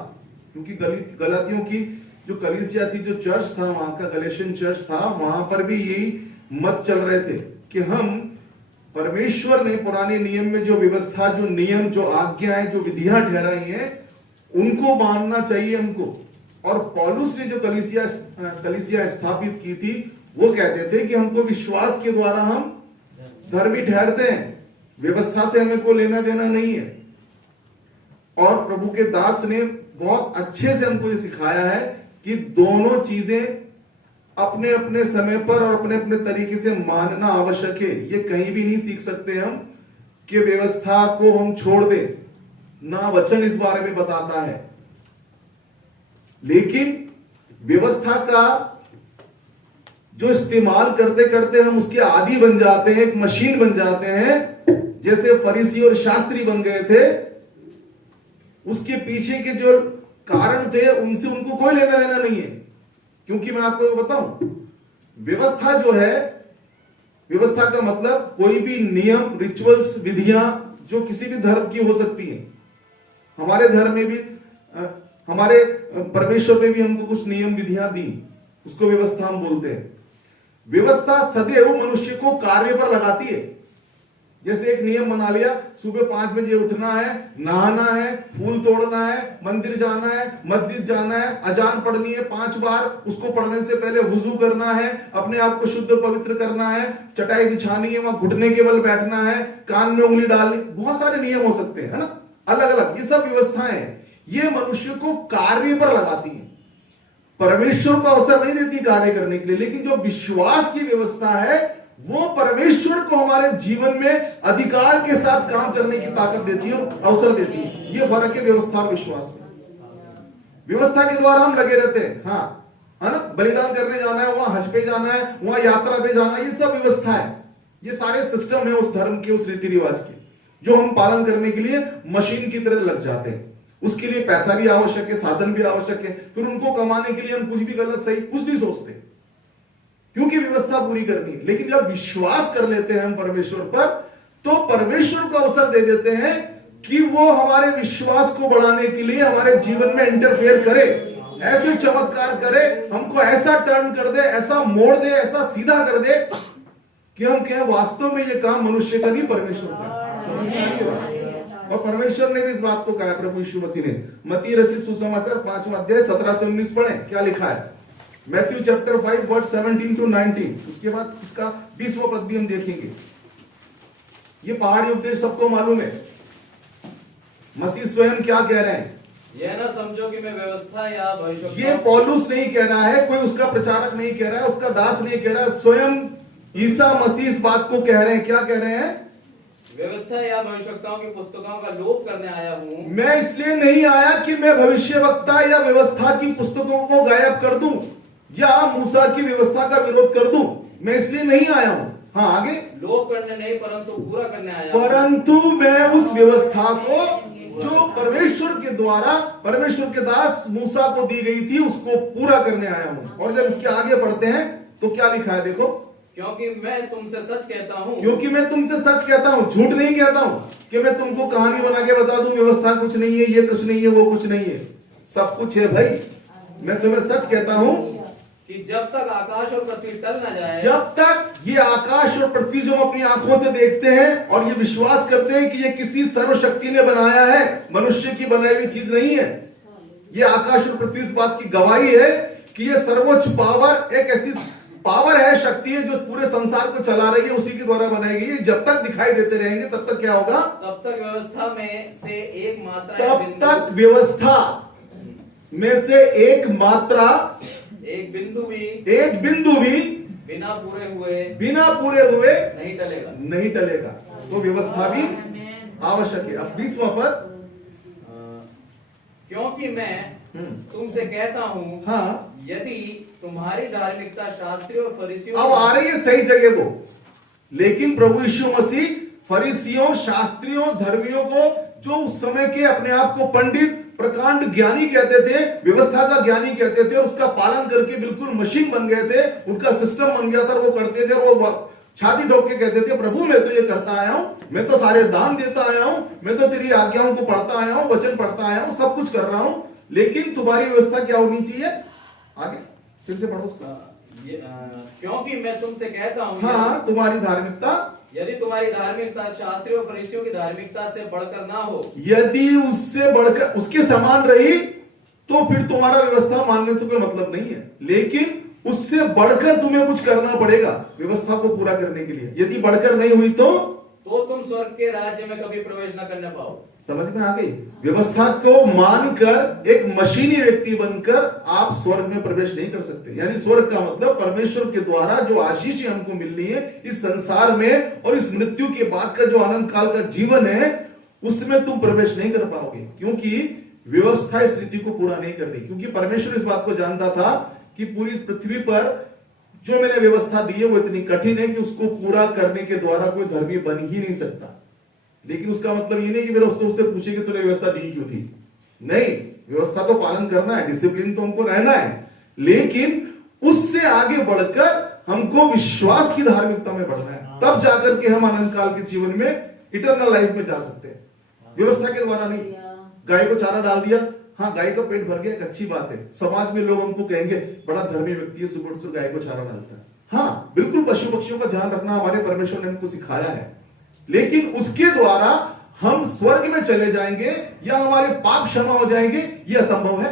क्योंकि गलतियों की जो कलीसिया थी, जो चर्च था वहां का, गलेशियन चर्च था, वहां पर भी यही मत चल रहे थे कि हम परमेश्वर ने पुराने नियम में जो व्यवस्था, जो नियम, जो आज्ञाएं, जो विधियां ठहराई हैं, उनको मानना चाहिए हमको। और पौलुस ने जो कलीसिया स्थापित की थी, वो कहते थे कि हमको विश्वास के द्वारा हम धर्मी ठहरते हैं, व्यवस्था से हमें कोई लेना देना नहीं है। और प्रभु के दास ने बहुत अच्छे से हमको ये सिखाया है कि दोनों चीजें अपने अपने समय पर और अपने अपने तरीके से मानना आवश्यक है। ये कहीं भी नहीं सीख सकते हम कि व्यवस्था को हम छोड़ दें, ना वचन इस बारे में बताता है। लेकिन व्यवस्था का जो इस्तेमाल करते करते हम उसके आदी बन जाते हैं, एक मशीन बन जाते हैं, जैसे फरीसी और शास्त्री बन गए थे। उसके पीछे के जो कारण थे उनसे उनको कोई लेना देना नहीं है। क्योंकि मैं आपको बताऊं, व्यवस्था जो है, व्यवस्था का मतलब कोई भी नियम, रिचुअल्स, विधियां जो किसी भी धर्म की हो सकती हैं। हमारे धर्म में भी, हमारे परमेश्वर ने भी हमको कुछ नियम विधियां दी, उसको व्यवस्था हम बोलते हैं। व्यवस्था सदैव मनुष्य को कार्य पर लगाती है। जैसे एक नियम बना लिया, सुबह 5 बजे उठना है, नहाना है, फूल तोड़ना है, मंदिर जाना है, मस्जिद जाना है, अजान पढ़नी है 5 बार, उसको पढ़ने से पहले वुजू करना है, अपने आप को शुद्ध पवित्र करना है, चटाई बिछानी है, वहां घुटने के बल बैठना है, कान में उंगली डालनी, बहुत सारे नियम हो सकते हैं, है ना, अलग अलग। ये सब व्यवस्थाएं ये मनुष्य को कार्य पर लगाती है, परमेश्वर को अवसर नहीं देती कार्य करने के लिए। लेकिन जो विश्वास की व्यवस्था है वो परमेश्वर को हमारे जीवन में अधिकार के साथ काम करने की ताकत देती है और अवसर देती है। ये फर्क है व्यवस्था और विश्वास में। व्यवस्था के द्वारा हम लगे रहते हैं, हाँ, है ना, बलिदान करने जाना है, वहां हज पे जाना है, वहां यात्रा पे जाना है, ये सब व्यवस्था है। ये सारे सिस्टम है उस धर्म के, उस रीति रिवाज के, जो हम पालन करने के लिए मशीन की तरह लग जाते हैं। उसके लिए पैसा भी आवश्यक है, साधन भी आवश्यक है, फिर उनको कमाने के लिए हम कुछ भी गलत सही कुछ नहीं सोचते, क्योंकि व्यवस्था पूरी करनी है। लेकिन जब विश्वास कर लेते हैं हम परमेश्वर पर, तो परमेश्वर को अवसर दे देते हैं कि वो हमारे विश्वास को बढ़ाने के लिए हमारे जीवन में इंटरफेयर करे, ऐसे चमत्कार करे, हमको ऐसा टर्न कर दे, ऐसा मोड़ दे, ऐसा सीधा कर दे कि हम कहें वास्तव में ये काम मनुष्य का नहीं, परमेश्वर का। समझ में आ रही है? और परमेश्वर ने भी इस बात को कहा, प्रभु यीशु मसीह ने। मत्ती रचित सुसमाचार 5वां अध्याय 17 से 19 पढ़ें, क्या लिखा है? Matthew chapter 5 verse 17 to 19। उसके बाद इसका 20वां पद भी हम देखेंगे। ये पहाड़ी उपदेश सबको मालूम है। मसीह स्वयं क्या कह रहे हैं? यह ना समझो कि मैं व्यवस्था या भविष्यवाणी। ये पौलुस नहीं कह रहा है, कोई उसका प्रचारक नहीं कह रहा है, उसका दास नहीं कह रहा है, स्वयं ईसा मसीह इस बात को कह रहे हैं। क्या कह रहे हैं? व्यवस्था या भविष्यवक्ताओं की पुस्तकों का लोप करने आया हूं। मैं इसलिए नहीं आया कि मैं भविष्यवक्ता या व्यवस्था की पुस्तकों को गायब कर दूं या मूसा की व्यवस्था का विरोध कर दूं। मैं इसलिए नहीं आया हूं। हाँ, आगे। लोप करने नहीं परंतु पूरा करने आया। परंतु मैं उस व्यवस्था को जो परमेश्वर के द्वारा परमेश्वर के दास मूसा को दी गई थी, उसको पूरा करने आया हूं। और जब इसके आगे बढ़ते हैं तो क्या लिखा है? देखो, क्योंकि मैं तुमसे सच कहता हूं। क्योंकि मैं तुमसे सच कहता हूं, झूठ नहीं कहता हूं कि मैं तुमको कहानी बना के बता दूं व्यवस्था कुछ नहीं है, ये कुछ नहीं है, वो कुछ नहीं है, सब कुछ है भाई। मैं तुम्हें सच कहता हूं कि जब तक आकाश और पृथ्वी टल न जाए, जब तक ये आकाश और पृथ्वी जो हम अपनी आंखों से देखते हैं और ये विश्वास करते हैं कि ये किसी सर्वशक्ति ने बनाया है, मनुष्य की बनाई हुई चीज नहीं है। ये आकाश और पृथ्वी इस बात की गवाही है कि ये सर्वोच्च पावर, एक ऐसी पावर है, शक्ति है जो पूरे संसार को चला रही है, उसी के द्वारा बनाई गई है। जब तक दिखाई देते रहेंगे तब तक क्या होगा? तब तक व्यवस्था में से एक मात्रा, तब तक व्यवस्था में से एक मात्रा, एक बिंदु भी बिना पूरे हुए नहीं टलेगा। तो व्यवस्था भी आवश्यक है। अब 20वां पद, क्योंकि मैं तुमसे कहता हूँ, हाँ, यदि तुम्हारी धार्मिकता शास्त्रियों और फरीसियों, अब आ रही है सही जगह वो, लेकिन प्रभु यीशु मसीह फरीसियों, शास्त्रियों, धर्मियों को, जो उस समय के अपने आप को पंडित, प्रकांड ज्ञानी कहते थे, व्यवस्था का ज्ञानी कहते थे, और उसका पालन करके बिल्कुल मशीन बन गए थे, उनका सिस्टम बन गया था, वो करते थे, और वो छाती ठोक के कहते थे, प्रभु मैं तो ये करता आया हूं, मैं तो सारे दान देता आया हूं, मैं तो तेरी आज्ञाओं को पढ़ता आया हूं, वचन पढ़ता आया हूं, सब कुछ कर रहा हूं, लेकिन तुम्हारी व्यवस्था क्या होनी चाहिए? आगे फिर से पढ़ो उसका। क्योंकि मैं तुमसे कहता हूँ, हाँ, तुम्हारी धार्मिकता, यदि तुम्हारी धार्मिकता शास्त्रियों और फरीसियों की धार्मिकता से बढ़कर ना हो, यदि उससे बढ़कर, उसके समान रही, तो फिर तुम्हारा व्यवस्था मानने से कोई मतलब नहीं है। लेकिन उससे बढ़कर तुम्हें कुछ करना पड़ेगा व्यवस्था को पूरा करने के लिए। यदि बढ़कर नहीं हुई तो तुम स्वर्ग के राज्य में कभी प्रवेश न करने पाओ। समझ में आ गई? व्यवस्था को मानकर एक मशीनी व्यक्ति बनकर आप स्वर्ग में प्रवेश नहीं कर सकते। यानी स्वर्ग का मतलब परमेश्वर के द्वारा जो आशीष हमको मिलनी है इस संसार में, और इस मृत्यु के बाद का जो अनंत काल का जीवन है, उसमें तुम प्रवेश नहीं कर पाओगे, क्योंकि व्यवस्था इस रीति को पूरा नहीं कर रही। क्योंकि परमेश्वर इस बात को जानता था कि पूरी पृथ्वी पर जो मैंने व्यवस्था दी है वो इतनी कठिन है कि उसको पूरा करने के द्वारा कोई धर्मी बन ही नहीं सकता। लेकिन उसका मतलब ये नहीं कि मेरे उससे पूछे कि तूने व्यवस्था दी क्यों थी। नहीं, व्यवस्था तो पालन करना है, डिसिप्लिन तो हमको रहना है, लेकिन उससे आगे बढ़कर हमको विश्वास की धार्मिकता में बढ़ना है। तब जाकर के हम अनंत काल के जीवन में, इटर्नल लाइफ में जा सकते हैं, व्यवस्था के द्वारा नहीं। गाय को चारा डाल दिया, हाँ गाय का पेट भर गया, एक अच्छी बात है। समाज में लोग हमको कहेंगे बड़ा धर्मी व्यक्ति है, सुबह उठकर गाय को चारा डालता है। हाँ बिल्कुल, पशु पक्षियों का ध्यान रखना हमारे परमेश्वर ने हमको सिखाया है, लेकिन उसके द्वारा हम स्वर्ग में चले जाएंगे या हमारे पाप क्षमा हो जाएंगे, यह असंभव है।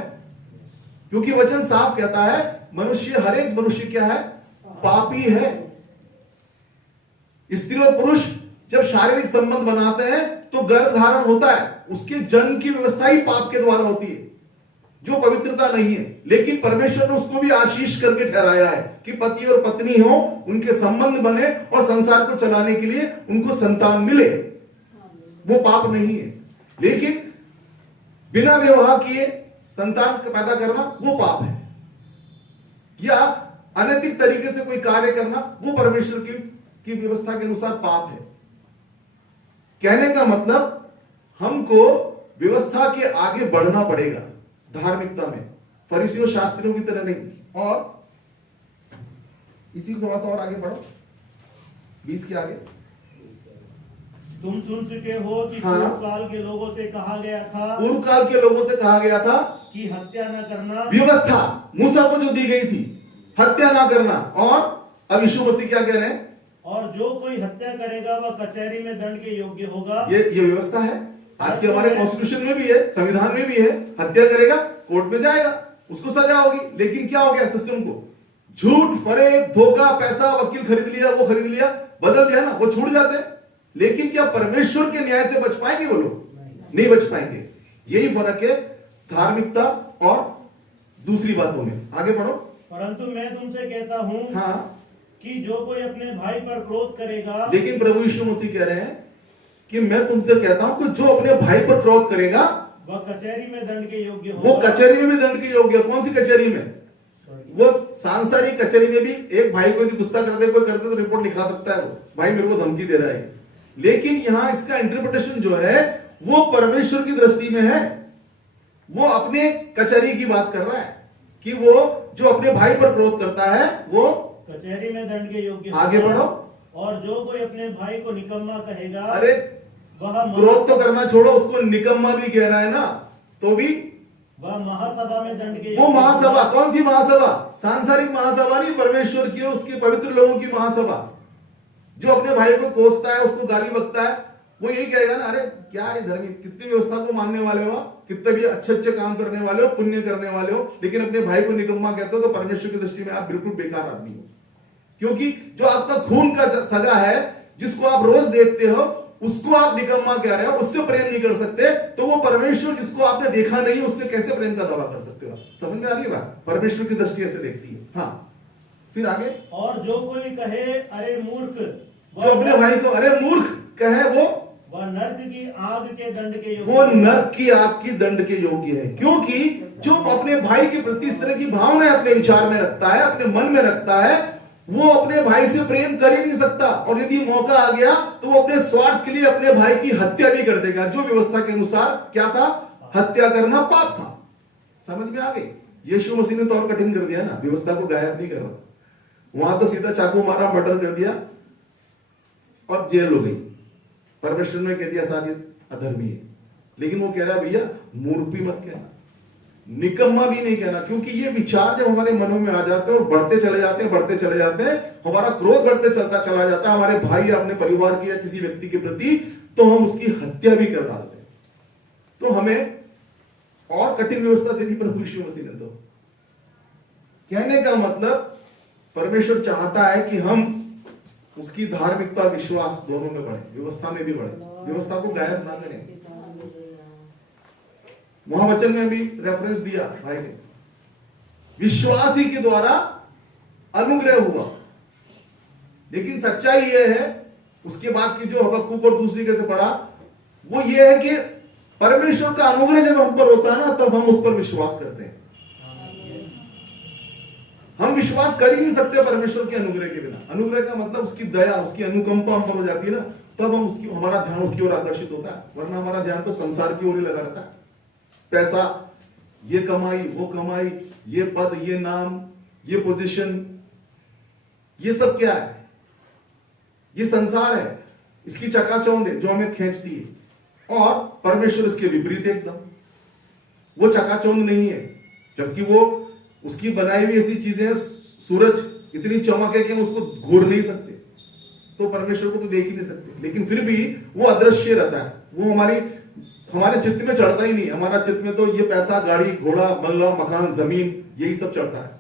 क्योंकि वचन साफ कहता है मनुष्य, हर एक मनुष्य क्या है? पापी है। स्त्री और पुरुष जब शारीरिक संबंध बनाते हैं तो गर्भ धारण होता है, उसके जन्म की व्यवस्था ही पाप के द्वारा होती है, जो पवित्रता नहीं है। लेकिन परमेश्वर ने उसको भी आशीष करके ठहराया है कि पति और पत्नी हो, उनके संबंध बने और संसार को चलाने के लिए उनको संतान मिले, वो पाप नहीं है। लेकिन बिना विवाह किए संतान पैदा करना वो पाप है, या अनैतिक तरीके से कोई कार्य करना वो परमेश्वर की व्यवस्था के अनुसार पाप है। कहने का मतलब हमको व्यवस्था के आगे बढ़ना पड़ेगा धार्मिकता में, फरीसियों शास्त्रियों की तरह नहीं। और इसी थोड़ा सा और आगे बढ़ो, 20 के आगे। तुम सुन चुके हो कि हाँ, पूर्व काल के लोगों से कहा गया था, पूर्व काल के लोगों से कहा गया था कि हत्या न करना, व्यवस्था मूसा को जो दी गई थी, हत्या ना करना। और अब यीशु मसीह क्या कह रहे हैं? और जो कोई हत्या करेगा वह कचहरी में दंड के योग्य होगा। ये व्यवस्था है, आज के हमारे कॉन्स्टिट्यूशन में भी है, संविधान में भी है। हत्या करेगा कोर्ट में जाएगा, उसको सजा होगी। लेकिन क्या हो गया सिस्टम को? झूठ, फरेब, धोखा, पैसा, वकील खरीद लिया, वो खरीद लिया, बदल दिया ना, वो छूट जाते हैं। लेकिन क्या परमेश्वर के न्याय से बच पाएंगे वो लोग? नहीं बच पाएंगे। यही फर्क है धार्मिकता और दूसरी बातों में। आगे पढ़ो। परंतु मैं तुमसे कहता हूँ, हाँ, कि जो कोई अपने भाई पर क्रोध करेगा, लेकिन प्रभु यीशु मसीह कह रहे हैं कि मैं तुमसे कहता हूं कि जो अपने भाई पर क्रोध करेगा वह कचहरी में दंड के योग्य होगा। वो कचहरी में भी दंड के योग्य। कौन सी कचहरी में? वो सांसारिक कचहरी में भी एक भाई को यदि गुस्सा कर दे, कोई करते तो रिपोर्ट लिखा सकता है, वो भाई मेरे को धमकी दे रहा है। लेकिन यहां इसका इंटरप्रिटेशन जो है वो परमेश्वर की दृष्टि में है। वो अपने कचहरी की बात कर रहा है कि वो जो अपने भाई पर क्रोध करता है वो कचहरी में दंड के योग्य। आगे बढ़ो। और जो कोई अपने भाई को निकम्मा कहेगा, अरे वह क्रोध तो करना छोड़ो, उसको निकम्मा भी कह रहा है ना, तो भी वह महासभा में दंड के वो महासभा। कौन सी महासभा? सांसारिक महासभा नहीं, परमेश्वर की और उसके पवित्र लोगों की महासभा। जो अपने भाई को कोसता है, उसको गाली बकता है, वो यही कहेगा ना, अरे क्या है धर्मी, कितनी व्यवस्था को मानने वाले हो, कितने भी अच्छे अच्छे काम करने वाले हो, पुण्य करने वाले हो, लेकिन अपने भाई को निकम्मा कहते हो, तो परमेश्वर की दृष्टि में आप बिल्कुल बेकार आदमी हो। क्योंकि जो आपका खून का सगा है, जिसको आप रोज देखते हो, उसको आप निकम्मा कह रहे हो, उससे प्रेम नहीं कर सकते, तो वो परमेश्वर जिसको आपने देखा नहीं उससे कैसे प्रेम का दावा कर सकते हो? समझ में आ रही है बात? परमेश्वर की दृष्टि ऐसे देखती है। हाँ, फिर आगे, और जो कोई कहे अरे मूर्ख, जो अपने भाई को अरे मूर्ख कहे वह नर्क की आग के दंड के योग्य, वो नर्क की आग की दंड के योग्य है। क्योंकि जो अपने भाई के प्रति इस तरह की भावना अपने विचार में रखता है, अपने मन में रखता है, वो अपने भाई से प्रेम कर ही नहीं सकता। और यदि मौका आ गया तो वो अपने स्वार्थ के लिए अपने भाई की हत्या भी कर देगा, जो व्यवस्था के अनुसार क्या था? हत्या करना पाप था। समझ में आ गई? यीशु मसीह ने तो और कठिन कर दिया ना, व्यवस्था को गायब नहीं करा, वहां तो सीधा चाकू मारा, मर्डर कर दिया और जेल हो गई। परमेश्वर ने कह दिया साहब ये अधर्मी है, लेकिन वो कह रहा है भैया मूर्ख भी मत कहना, निकम्मा भी नहीं कहना, क्योंकि ये विचार जब हमारे मनों में आ जाते हैं और बढ़ते चले जाते हैं, बढ़ते चले जाते हैं, हमारा क्रोध बढ़ते चलता चला जाता है हमारे भाई या अपने परिवार के या किसी व्यक्ति के प्रति, तो हम उसकी हत्या भी कर डालते हैं। तो हमें और कठिन व्यवस्था दे दी प्रभु यीशु मसीह ने। तो कहने का मतलब परमेश्वर चाहता है कि हम उसकी धार्मिकता विश्वास दोनों में बढ़े, व्यवस्था में भी बढ़े, व्यवस्था को गायब ना करें। वचन में भी रेफरेंस दिया भाई ने, विश्वास ही के द्वारा अनुग्रह हुआ। लेकिन सच्चाई यह है, उसके बाद की जो हबक्कुक और दूसरी कैसे पढ़ा, वो ये है कि परमेश्वर का अनुग्रह जब हम पर होता है ना, तब हम उस पर विश्वास करते हैं। हम विश्वास कर ही नहीं सकते परमेश्वर के अनुग्रह के बिना। अनुग्रह का मतलब उसकी दया, उसकी अनुकंपा हम पर हो जाती है ना, तब हम उसकी, हमारा ध्यान उसकी ओर आकर्षित होता है। वरना हमारा ध्यान तो संसार की ओर ही लगा रहता है। पैसा, ये कमाई, वो कमाई, ये पद, ये नाम, ये पोजीशन, ये सब क्या है? ये संसार है, इसकी चकाचौंध है जो हमें खींचती है। और परमेश्वर इसके विपरीत है एकदम, वो चकाचौंध नहीं है, जबकि वो उसकी बनाई हुई ऐसी चीजें हैं, सूरज इतनी चमक है कि हम उसको घूर नहीं सकते, तो परमेश्वर को तो देख ही नहीं सकते, लेकिन फिर भी वो अदृश्य रहता है, वो हमारे चित्त में चढ़ता ही नहीं। हमारा चित्त में तो ये पैसा, गाड़ी, घोड़ा, बंगला, मकान, जमीन, यही सब चढ़ता है।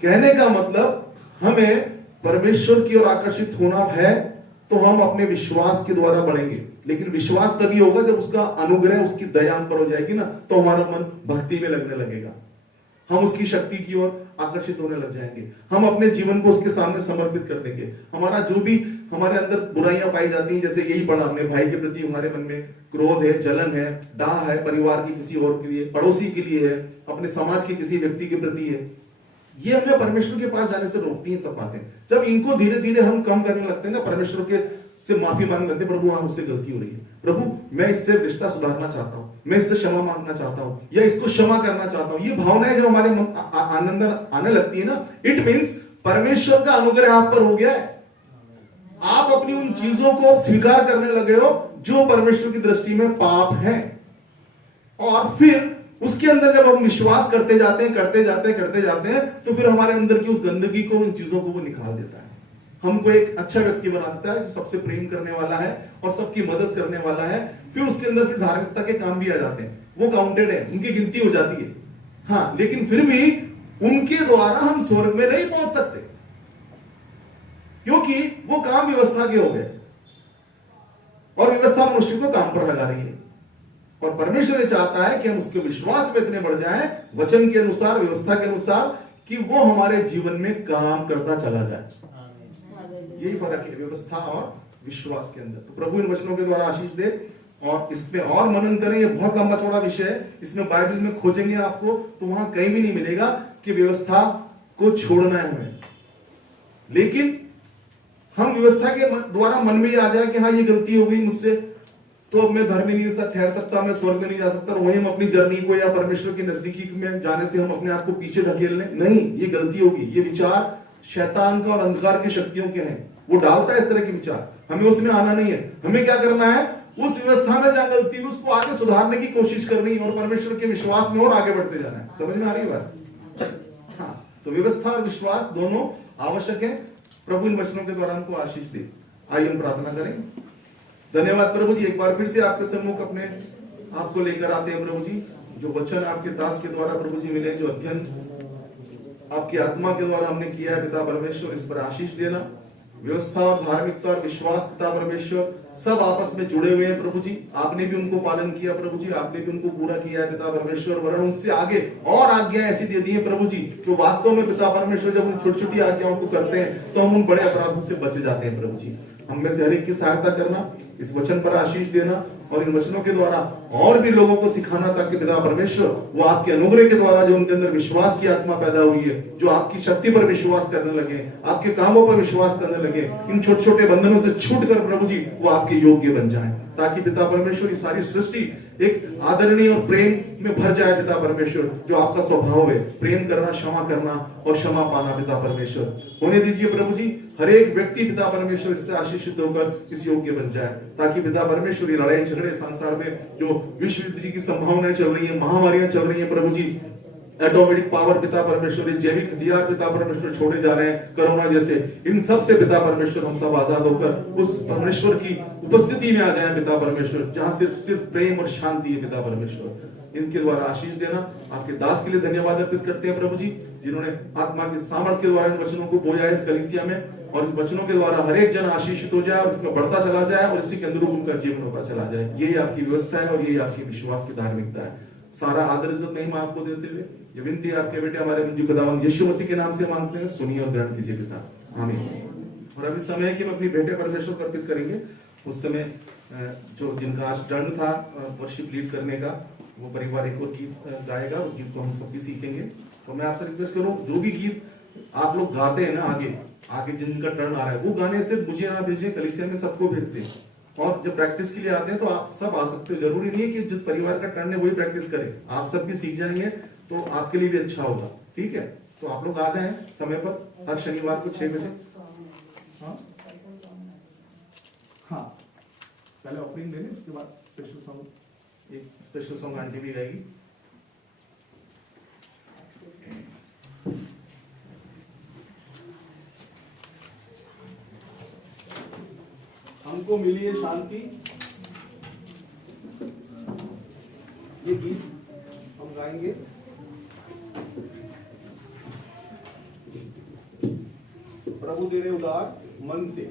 कहने का मतलब हमें परमेश्वर की ओर आकर्षित होना है, तो हम अपने विश्वास के द्वारा बढ़ेंगे। लेकिन विश्वास तभी होगा जब उसका अनुग्रह, उसकी दया हम पर हो जाएगी ना, तो हमारा मन भक्ति में लगने लगेगा, हम उसकी शक्ति की ओर आकर्षित होने लग जाएंगे, हम अपने जीवन को उसके सामने समर्पित कर देंगे। हमारा जो भी हमारे अंदर बुराइयां पाई जाती हैं, जैसे यही पढ़ा हमने, भाई के प्रति हमारे मन में क्रोध है, जलन है, डाह है, परिवार की किसी और के लिए, पड़ोसी के लिए है, अपने समाज के किसी व्यक्ति के प्रति है, ये हमें परमेश्वर के पास जाने से रोकती हैं सब बातें। जब इनको धीरे धीरे हम कम करने लगते हैं ना, परमेश्वर के से माफी मांगने लगते, प्रभु हाँ मुझसे गलती हो रही है, प्रभु मैं इससे रिश्ता सुधारना चाहता हूँ, मैं इससे क्षमा मांगना चाहता हूँ, या इसको क्षमा करना चाहता हूँ, ये भावनाएं जो हमारे आनंद आने लगती है ना, इट मीन्स परमेश्वर का अनुग्रह आप पर हो गया है। आप अपनी उन चीजों को स्वीकार करने लगे हो जो परमेश्वर की दृष्टि में पाप है। और फिर उसके अंदर जब हम विश्वास करते जाते हैं, करते जाते हैं, तो फिर हमारे अंदर की उस गंदगी को, उन चीजों को वो निकाल देता है, हमको एक अच्छा व्यक्ति बनाता है जो सबसे प्रेम करने वाला है और सबकी मदद करने वाला है। फिर उसके अंदर फिर धार्मिकता के काम भी आ जाते हैं, वो काउंटेड है, उनकी गिनती हो जाती है। हाँ, लेकिन फिर भी उनके द्वारा हम स्वर्ग में नहीं पहुंच सकते, क्योंकि वो काम व्यवस्था के हो गए और व्यवस्था मनुष्य को काम पर लगा रही है। और परमेश्वर ये चाहता है कि हम उसके विश्वास में इतने बढ़ जाएं, वचन के अनुसार, व्यवस्था के अनुसार, कि वो हमारे जीवन में काम करता चला जाए। यही फर्क है व्यवस्था और विश्वास के अंदर। तो प्रभु इन वचनों के द्वारा आशीष दे और इसमें और मनन करें। ये बहुत लंबा चौड़ा विषय है, इसमें बाइबल में खोजेंगे आपको तो वहां कहीं भी नहीं मिलेगा कि व्यवस्था को छोड़ना है हमें। लेकिन हम व्यवस्था के द्वारा मन में आ जाए कि हाँ ये गलती हो गई मुझसे, तो अब मैं धर्मी नहीं ठहर सकता, मैं स्वर्ग में नहीं जा सकता, और वहीं हम अपनी जर्नी को या परमेश्वर की नजदीकी में जाने से हम अपने आप को पीछे ढकेल लें। नहीं, ये गलती होगी। ये विचार शैतान का और अंधकार की शक्तियों के हैं, वो डालता है इस तरह के विचार, हमें उसमें आना नहीं है। हमें क्या करना है, उस व्यवस्था में जहां गलती है उसको आगे सुधारने की कोशिश करनी है और परमेश्वर के विश्वास में और आगे बढ़ते जाना है। समझ में आ रही बात? हाँ, तो व्यवस्था और विश्वास दोनों आवश्यक है। प्रभु इन वचनों के द्वारा हमको आशीष दे। आइए हम प्रार्थना करें। धन्यवाद प्रभु जी, एक बार फिर से आपके सम्मुख अपने आपको लेकर आते हैं प्रभु जी। जो वचन आपके दास के द्वारा प्रभु जी मिले, जो अध्ययन आपकी आत्मा के द्वारा हमने किया है पिता परमेश्वर, इस पर आशीष देना। व्यवस्था और धार्मिकता और विश्वास पिता परमेश्वर सब आपस में जुड़े हुए हैं प्रभु जी। आपने भी उनको पालन किया प्रभु जी, आपने भी उनको पूरा किया है पिता परमेश्वर, वरन उनसे आगे और आज्ञाएं ऐसी दे दी है प्रभु जी जो वास्तव में पिता परमेश्वर जब उन छोटी छोटी आज्ञाओं को करते हैं तो हम उन बड़े अपराधों से बच जाते हैं प्रभु जी। हम में से हर एक की सहायता करना, इस वचन पर आशीष देना और इन वचनों के द्वारा और भी लोगों को सिखाना, ताकि पिता परमेश्वर वो आपके अनुग्रह के द्वारा जो उनके अंदर विश्वास की आत्मा पैदा हुई है, जो आपकी शक्ति पर विश्वास करने लगे, आपके कामों पर विश्वास करने लगे, इन छोटे छोटे बंधनों से छूट कर प्रभु जी वो आपके योग्य बन जाए, ताकि पिता परमेश्वर ये सारी सृष्टि एक आदरणीय और प्रेम में भर जाए पिता परमेश्वर, जो आपका स्वभाव है, प्रेम करना, क्षमा करना और क्षमा पाना पिता परमेश्वर। होने दीजिए प्रभु जी हर एक व्यक्ति पिता परमेश्वर इससे आशीषित होकर इस योग्य बन जाए, ताकि पिता परमेश्वर ये लड़ाई झगड़े संसार में जो विश्व युद्ध की संभावनाएं चल रही है, महामारियां चल रही है प्रभु जी, एटॉमिक पावर पिता परमेश्वर, जैविक हथियार पिता परमेश्वर छोड़े जा रहे हैं, कोरोना जैसे, इन सब से पिता परमेश्वर हम सब आजाद होकर उस परमेश्वर की उपस्थिति में आ जाएं पिता परमेश्वर, जहां सिर्फ प्रेम और शांति है पिता परमेश्वर। इनके द्वारा आशीष देना, आपके दास के लिए धन्यवाद अर्पित करते हैं प्रभु जी, जिन्होंने आत्मा के सामर्थ्य के द्वारा इन वचनों को बोया है इस कलीसिया में, और इन वचनों के द्वारा हर एक जन आशीषित हो जाए और इसमें बढ़ता चला जाए और इसी के अनुरूप उनका जीवन होता चला जाए। यही आपकी व्यवस्था है और यही आपकी विश्वास की धार्मिकता है। सारा आदर इज्जत महिमा आपको देते हुए ये विनती आपके बेटे हमारे मंजू खुदावंद यीशु मसीह के नाम से मांगते हैं, सुनिए और ग्रहण कीजिए पिता, आमीन। और अभी समय है कि हम अपनी बेटे परमेश्वर को अर्पित करेंगे। उस समय जो जिनका आज टर्न था वर्शिप लीड करने का, वो परिवार एक और गीत गाएगा, उस गीत को हम सब भी सीखेंगे। तो मैं आपसे रिक्वेस्ट करूं, जो भी गीत आप लोग गाते हैं ना आगे जिनका टर्न आ रहा है, वो गाने सिर्फ मुझे ना भेजें, कलीसिया में सबको भेज दें। और जब प्रैक्टिस के लिए आते हैं तो आप सब आ सकते हो, जरूरी नहीं है कि जिस परिवार का टर्न है वही प्रैक्टिस करें, आप सब भी सीख जाएंगे तो आपके लिए भी अच्छा होगा, ठीक है। तो आप लोग आ जाएं समय पर, हर शनिवार को 6 बजे। हाँ, पहले ऑफरिंग ले लें, उसके बाद स्पेशल सॉन्ग, एक स्पेशल सॉन्ग आंटी भी गाएगी। हमको मिली है शांति, ये गीत हम गाएंगे। प्रभु तेरे उदार मन से।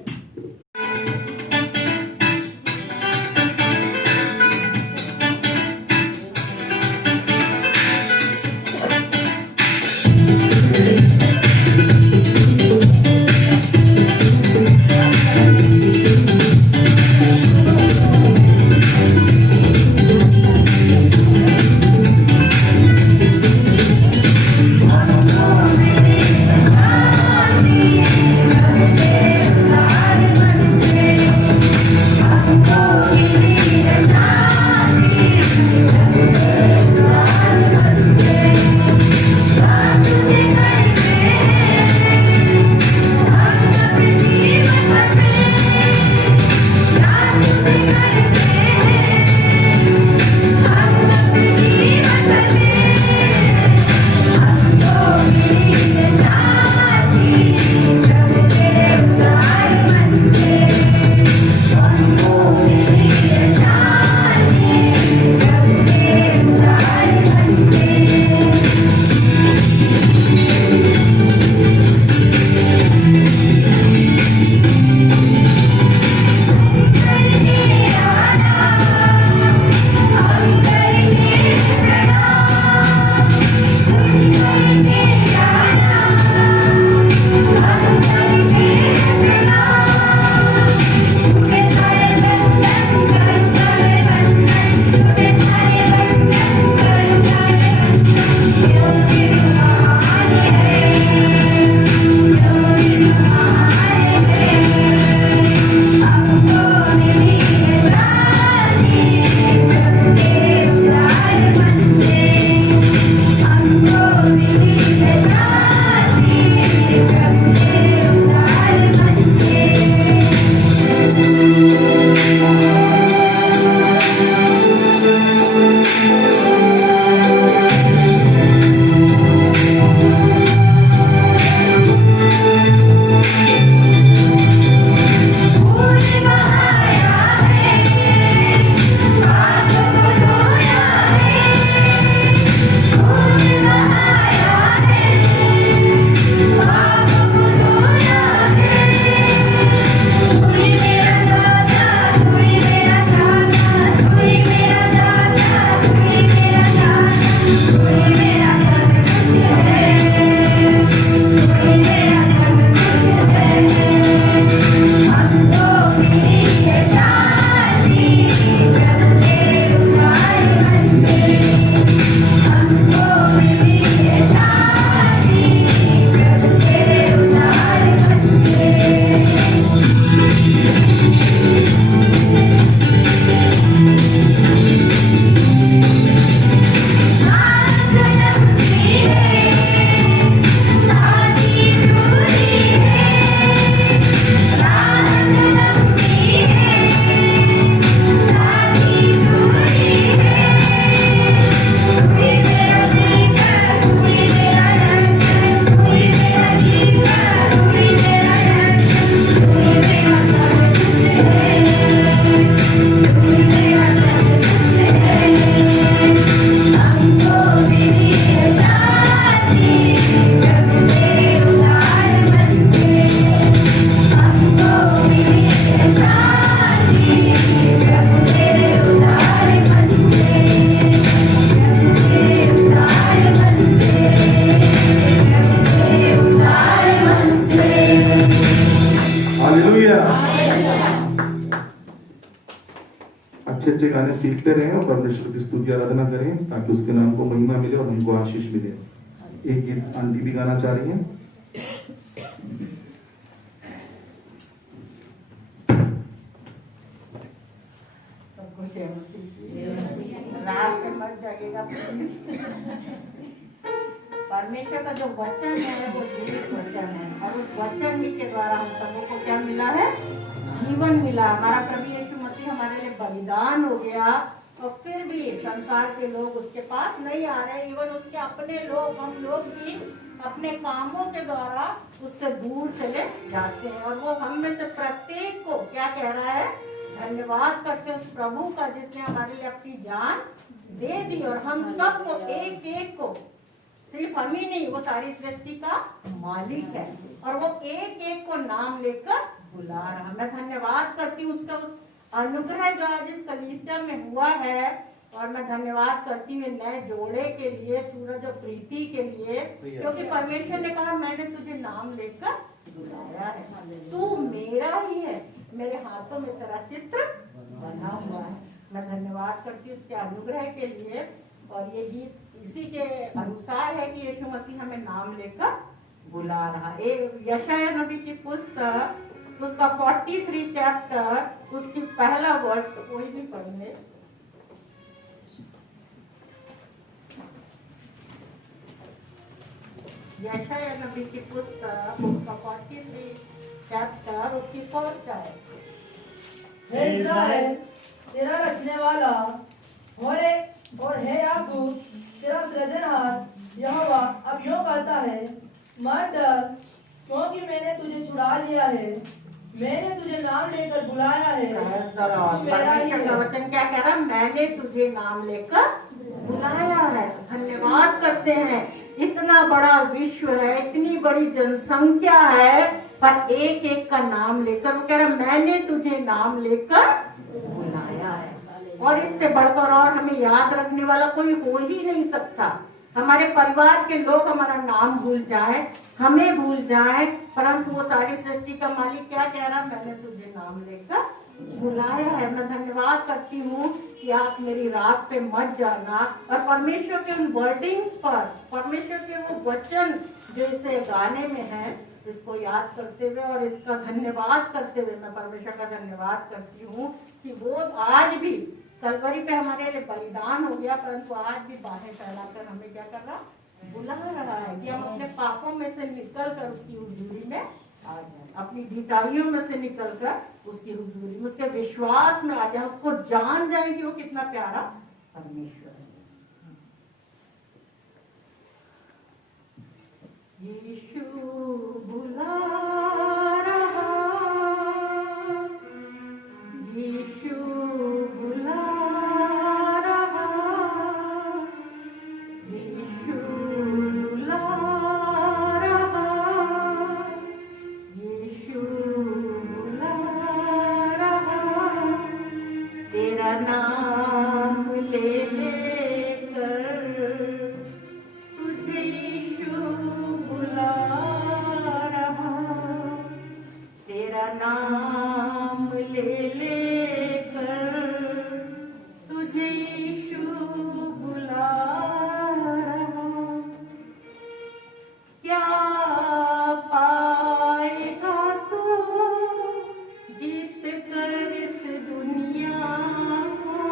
अच्छे अच्छे गाने सीखते रहें और परमेश्वर की स्तुति आराधना करें ताकि उसके नाम को महिमा मिले और हमको आशीष मिले। एक गीत आंटी भी गाना चाह रही हैं। रात में मत जाइएगा। परमेश्वर का जो वचन है वो जीवित वचन है और उस वचन ही के द्वारा हम सबों को क्या मिला है? जीवन मिला। हमारा प्रभु यीशु मसीह हमारे लिए बलिदान हो गया और फिर भी संसार के लोग उसके पास नहीं आ रहे। इवन उसके अपने लोग, हम लोग भी अपने कामों के द्वारा उससे दूर चले जाते हैं। और वो हम में से प्रत्येक को क्या कह रहा है? धन्यवाद करते हैं उस प्रभु का जिसने हमारे लिए अपनी जान दे दी। और हम सबको एक एक को, सिर्फ हम ही नहीं, वो सारी सृष्टि का मालिक है और वो एक एक को नाम लेकर बुला रहा। मैं धन्यवाद करती हूँ उसका उस अनुग्रह जो आज इस कलीसिया में हुआ है। और मैं धन्यवाद करती हूँ नए जोड़े के लिए, सूरज और प्रीति के लिए, क्योंकि परमेश्वर ने कहा मैंने तुझे नाम लेकर बुलाया है, तू मेरा ही है, मेरे हाथों में तेरा चित्र बना हुआ है। मैं धन्यवाद करती हूँ उसके अनुग्रह के लिए। और ये गीत इसी के अनुसार है कि यीशु मसीह हमें नाम लेकर बुला रहा है। यशायाह नबी की पुस्तक उसका 43 चैप्टर उसकी पहला वर्ष कोई भी पढ़े। यशायाह नबी की पुस्तक उसका 43 चैप्टर उसकी फर्स्ट आयत। हे इस्राएल तेरा रचने वाला और हे याकूब तेरा सृजनहार यहोवा अब यूं कहता है, मत डर क्योंकि मैंने तुझे छुड़ा लिया है, मैंने तुझे नाम लेकर बुलाया है। परमेश्वर का वचन क्या कह रहा है? मैंने तुझे नाम लेकर बुलाया है। धन्यवाद करते हैं। इतना बड़ा विश्व है, इतनी बड़ी जनसंख्या है, पर एक एक का नाम लेकर वो कह रहा है मैंने तुझे नाम लेकर बुलाया है। और इससे बढ़कर और हमें याद रखने वाला कोई हो ही नहीं सकता। हमारे परिवार के लोग हमारा नाम भूल जाएं, हमें भूल जाएं, परंतु वो सारी सृष्टि का मालिक क्या कह रहा है? मैंने तुझे नाम लेकर बुलाया है। मैं धन्यवाद करती हूँ कि आप मेरी रात पे मत जाना और परमेश्वर के उन वर्डिंग्स पर, परमेश्वर के वो वचन जो इसे गाने में है, इसको याद करते हुए और इसका धन्यवाद करते हुए मैं परमेश्वर का धन्यवाद करती हूँ कि वो आज भी कलवरी पे हमारे लिए बलिदान हो गया, परंतु आज भी बाहें फैलाकर हमें क्या कर रहा? बुला रहा है कि हम अपने पापों में से निकल कर उसकी हुजूरी में आ जाए, अपनी ढिठाइयों में से निकल कर उसकी हुजूरी, उसके विश्वास में आ जाए, उसको जान जाए कि वो कितना प्यारा परमेश्वर है। यीशु बुला रहा, यीशु बुला रहा, यीशु बुला रहा, यीशु बुला रहा। तेरा नाम ले लेकर तुझे यीशु बुला रहा, तेरा नाम ले लेकर तुझे यीशु बुला रहा। क्या पाएगा तू जीत कर इस दुनिया को?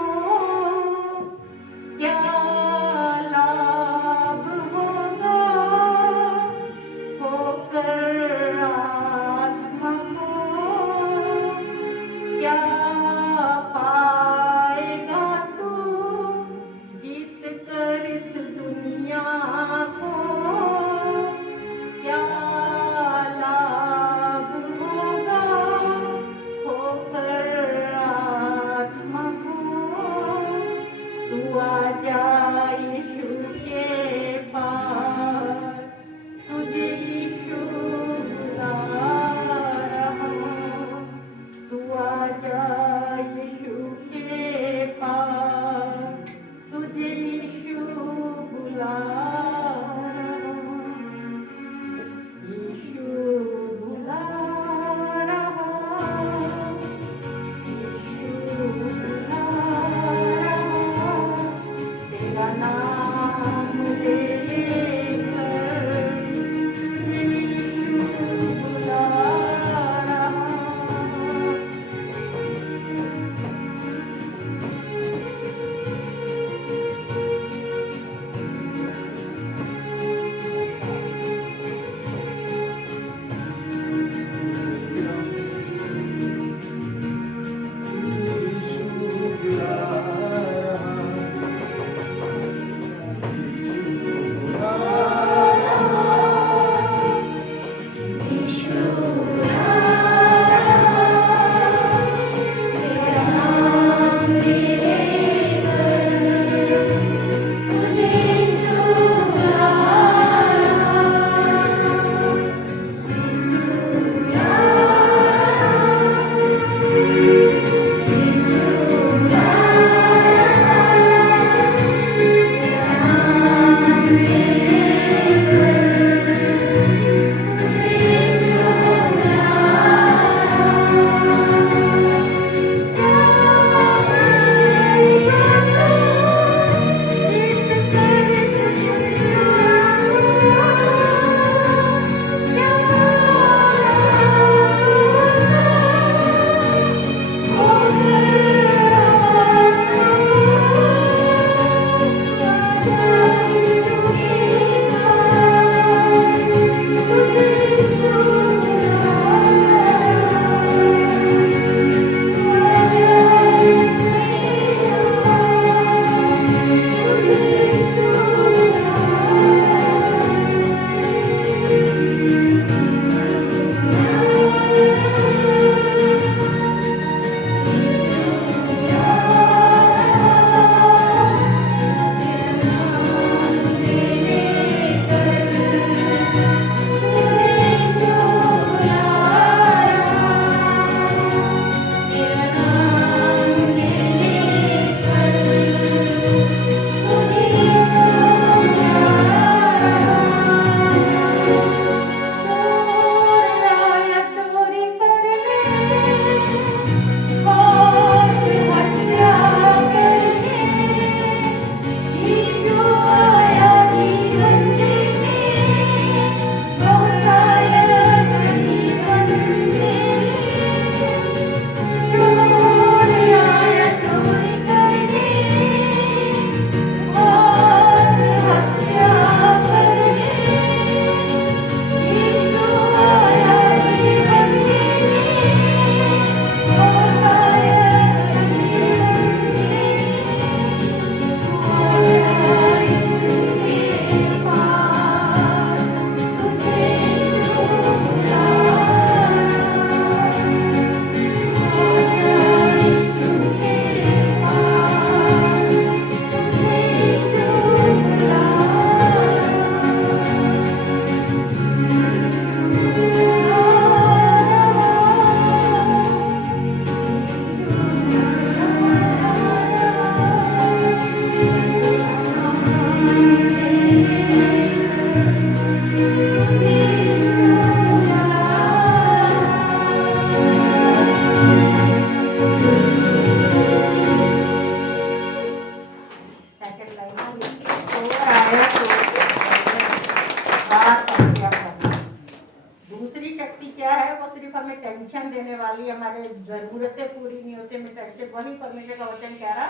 निश्चित वही परमेश्वर का वचन कह रहा,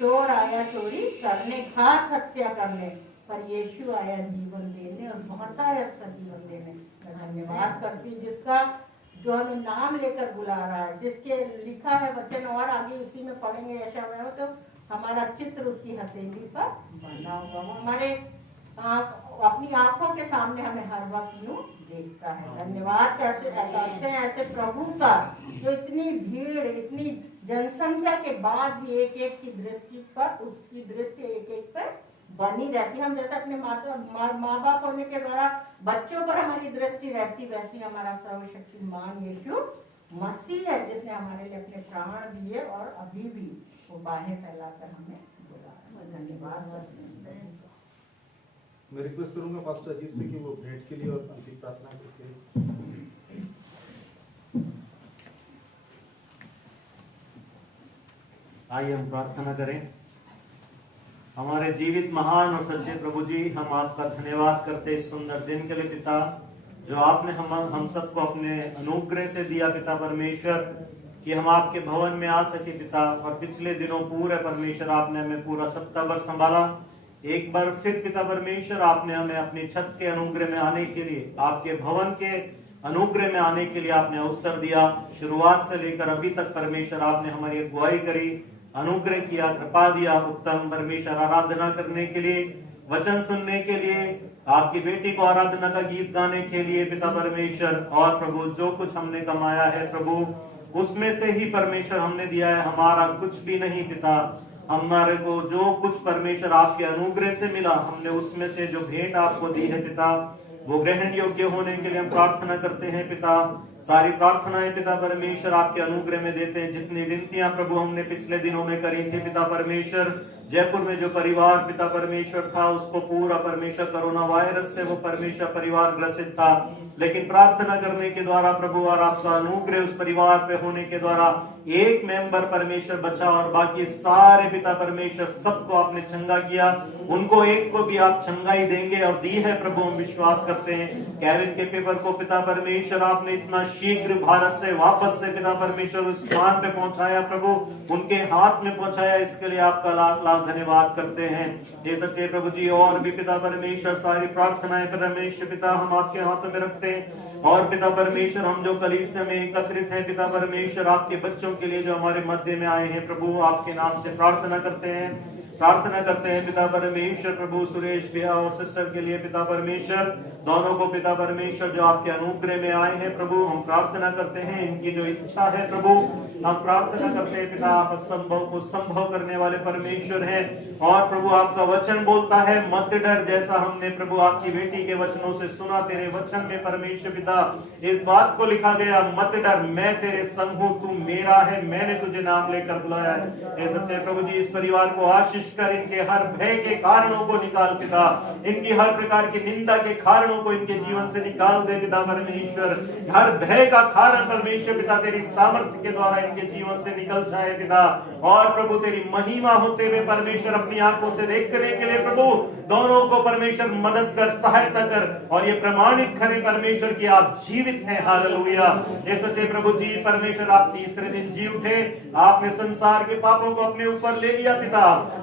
चोर आया चोरी करने, घात हत्या करने, पर यीशु आया जीवन देने और बहुत आया उसका जीवन देने। मैं धन्यवाद करती हूँ जिसका जो हमें नाम लेकर बुला रहा है, जिसके लिखा है वचन और आगे उसी में पढ़ेंगे यशायाह में, तो हमारा चित्र उसकी हथेली पर बना हुआ, हमारे अपनी आंखों के सामने हमें हर वक्त यूं देखता है। धन्यवाद कैसे करते हैं ऐसे प्रभु का, जो इतनी भीड़, इतनी जनसंख्या के बाद भी एक एक की दृष्टि पर, उसकी दृष्टि एक एक पर बनी रहती। हम जैसे अपने माँ बाप होने के द्वारा बच्चों पर हमारी दृष्टि रहती, वैसी हमारा सर्वशक्तिमान यीशु मसीह है, जिसने हमारे लिए अपने प्राण दिए और अभी भी वो बाहें फैलाकर हमें बुला। धन्यवाद करते हैं। मैं रिक्वेस्ट करूंगा पास्टर अजीत से कि वो भेंट के लिए और अंतिम प्रार्थना करके। आइए हम प्रार्थना करें। हमारे जीवित महान और सच्चे प्रभु जी, हम आपका धन्यवाद करते इस सुंदर दिन के लिए पिता, जो आपने हम सबको अपने अनुग्रह से दिया पिता परमेश्वर, कि हम आपके भवन में आ सके पिता। और पिछले दिनों पूरे परमेश्वर आपने हमें पूरा सप्ताह भर संभाला। एक बार फिर पिता परमेश्वर आपने हमें अपनी छत के अनुग्रह में आने के लिए, आपके भवन के अनुग्रह में आने के लिए आपने अवसर दिया। शुरुआत से लेकर अभी तक परमेश्वर आपने हमारी अगुवाई करी, अनुग्रह किया, कृपा दिया। उत्तम परमेश्वर आराधना करने के लिए, वचन सुनने के लिए, आपकी बेटी को आराधना का गीत गाने के लिए पिता परमेश्वर, और प्रभु जो कुछ हमने कमाया है प्रभु, उसमें से ही परमेश्वर हमने दिया है, हमारा कुछ भी नहीं पिता। हमारे को जो कुछ परमेश्वर आपके अनुग्रह से मिला, हमने उसमें से जो भेंट आपको दी है पिता, वो ग्रहण योग्य होने के लिए हम प्रार्थना करते हैं पिता। सारी प्रार्थनाएं पिता परमेश्वर आपके अनुग्रह में देते हैं। जितनी विनतियां प्रभु हमने पिछले दिनों में करी थी पिता परमेश्वर, जयपुर में जो परिवार पिता परमेश्वर था, उसको पूरा परमेश्वर कोरोना वायरस से वो परमेश्वर परिवार ग्रसित था, लेकिन प्रार्थना करने के द्वारा प्रभु और आपका अनुग्रह उस परिवार पे होने के द्वारा एक मेंबर परमेश्वर बचा, और बाकी सारे पिता परमेश्वर सबको आपने चंगा किया। उनको एक को भी आप चंगाई देंगे और दी है प्रभु, हम विश्वास करते हैं। कैविन के पेपर को पिता परमेश्वर आपने इतना शीघ्र भारत से वापस से पिता परमेश्वर उस स्थान पे पहुंचाया प्रभु, उनके हाथ में पहुंचाया, इसके लिए आपका लाख लाख धन्यवाद करते हैं ये सच्चे प्रभु जी। और भी पिता परमेश्वर सारी प्रार्थनाएं परमेश्वर पिता हम आपके हाथों में रखते हैं। और पिता परमेश्वर हम जो कलीसिया में एकत्रित हैं पिता परमेश्वर, आपके बच्चों के लिए जो हमारे मध्य में आए हैं प्रभु, आपके नाम से प्रार्थना करते हैं पिता परमेश्वर। प्रभु सुरेश भैया और सिस्टर के लिए पिता परमेश्वर, दोनों को पिता परमेश्वर जो आपके अनुग्रह में आए हैं प्रभु, हम प्रार्थना करते हैं इनकी जो इच्छा है प्रभु, हम प्रार्थना करते हैं पिता, आप असंभव को संभव करने वाले परमेश्वर हैं। और प्रभु आपका वचन बोलता है मत डर, जैसा हमने प्रभु आपकी बेटी के वचनों से सुना, तेरे वचन में परमेश्वर पिता इस बात को लिखा गया, मत डर, मैं तेरे संग हूं, तू मेरा है, मैंने तुझे नाम लेकर बुलाया है। सच्चे प्रभु जी, इस परिवार को आशीष कर, इनके हर भय के कारणों को निकाल पिता, इनकी हर प्रकार की निंदा के कारणों को इनके जीवन से निकाल दे पिता परमेश्वर। हर भय का कारण परमेश्वर पिता तेरी सामर्थ्य के द्वारा इनके जीवन से निकल जाए पिता। और प्रभु तेरी महिमा होते हुए परमेश्वर अपनी आंखों से देखने के लिए प्रभु दोनों को परमेश्वर मदद कर, सहायता कर, और ये प्रमाणित करें परमेश्वर की आप जीवित हैं। हालेलुया। ये सच्चे प्रभु जी परमेश्वर, आप तीसरे दिन जी उठे, आपने संसार के पापों को अपने ऊपर ले लिया पिता,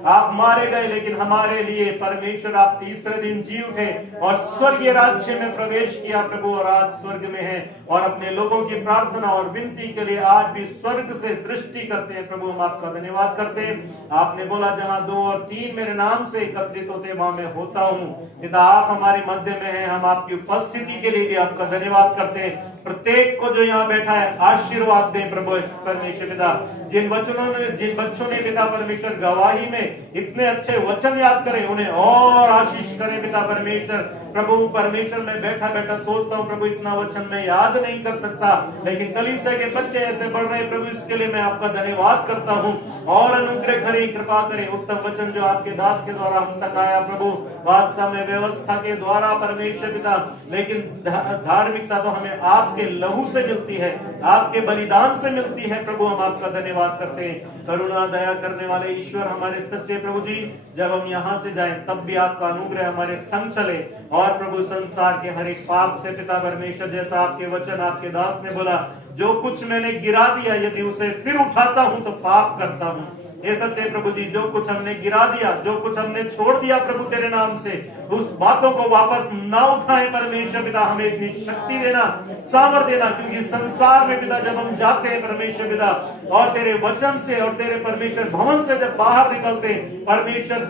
आप मारे गए, लेकिन हमारे लिए परमेश्वर आप तीसरे दिन जी उठे और स्वर्गीय राज्य में प्रवेश किया प्रभु, और आज स्वर्ग में है और अपने लोगों की प्रार्थना और विनती के लिए आज भी स्वर्ग से दृष्टि करते हैं प्रभु। हम आपका धन्यवाद करते हैं। आपने बोला जहां 2 और 3 मेरे नाम से एकत्रित होते वहां मैं होता हूं पिता, आप हमारे मध्य में हैं। हम आपकी उपस्थिति के लिए भी आपका धन्यवाद करते हैं। प्रत्येक को जो यहाँ बैठा है आशीर्वाद दें प्रभु परमेश्वर पिता। जिन बच्चों ने पिता परमेश्वर गवाही में इतने अच्छे वचन याद करें, उन्हें और आशीष करें पिता परमेश्वर। प्रभु परमेश्वर, मैं बैठा बैठा सोचता हूँ प्रभु, इतना वचन मैं याद नहीं कर सकता, लेकिन कलीसिया के बच्चे ऐसे बढ़ रहे प्रभु, इसके लिए मैं आपका धन्यवाद करता हूँ। और अनुग्रह करें, कृपा करें। उत्तम वचन जो आपके दास के द्वारा हम तक आया प्रभु, वास्तव में व्यवस्था के द्वारा परमेश्वर पिता, लेकिन धार्मिकता तो हमें आपके लहू से मिलती है, आपके बलिदान से मिलती है प्रभु। हम आपका धन्यवाद करते हैं। करुणा दया करने वाले ईश्वर हमारे सच्चे प्रभु जी, जब हम यहाँ से जाएं तब भी आपका अनुग्रह हमारे संग चले, और प्रभु संसार के हर एक पाप से पिता परमेश्वर, जैसा आपके वचन आपके दास ने बोला, जो कुछ मैंने गिरा दिया यदि उसे फिर उठाता हूं तो पाप करता हूं। हे सच्चे प्रभु जी, जो कुछ हमने गिरा दिया, जो कुछ हमने छोड़ दिया प्रभु तेरे नाम से, उस बातों को वापस ना उठाए परमेश्वर पिता। हमें इतनी शक्ति देना, सामर्थ देना, क्योंकि संसार में पिता जब हम जाते हैं परमेश्वर पिता और तेरे वचन से और तेरे परमेश्वर भवन से जब बाहर निकलते हैं परमेश्वर,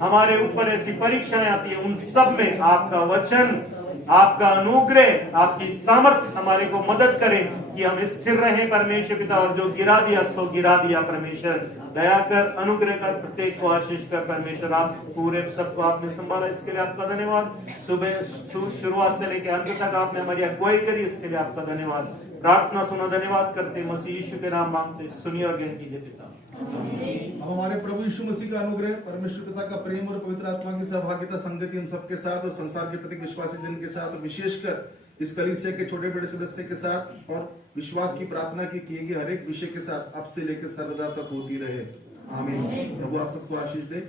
हमारे ऊपर ऐसी परीक्षाएं आती है, उन सब में आपका वचन, आपका अनुग्रह, आपकी सामर्थ हमारे को मदद करे कि हम स्थिर रहें परमेश्वर पिता। और जो गिरा दिया सो गिरा दिया परमेश्वर, दया कर, अनुग्रह कर, प्रत्येक को आशीष कर परमेश्वर। आप पूरे सबको आपने संभाला, इसके लिए आपका धन्यवाद। सुबह शुरुआत से लेकर अंत तक आपने हमारी अगुवाई करी, इसके लिए आपका धन्यवाद। प्रार्थना सुना धन्यवाद करते मसीह यीशु के नाम मांगते, सुनिए और ग्रहण कीजिए पिता। अब हमारे प्रभु यीशु मसीह का अनुग्रह, परमेश्वर पिता का प्रेम और पवित्र आत्मा की सहभागिता, संगति हम सबके साथ और संसार के प्रत्येक विश्वासी जन के साथ और विशेषकर इस कलीसिया के छोटे बड़े सदस्य के साथ और विश्वास की प्रार्थना की किए गए हर एक विषय के साथ अब से लेकर सर्वदा तक होती रहे। आमीन। प्रभु आप सबको आशीष दे।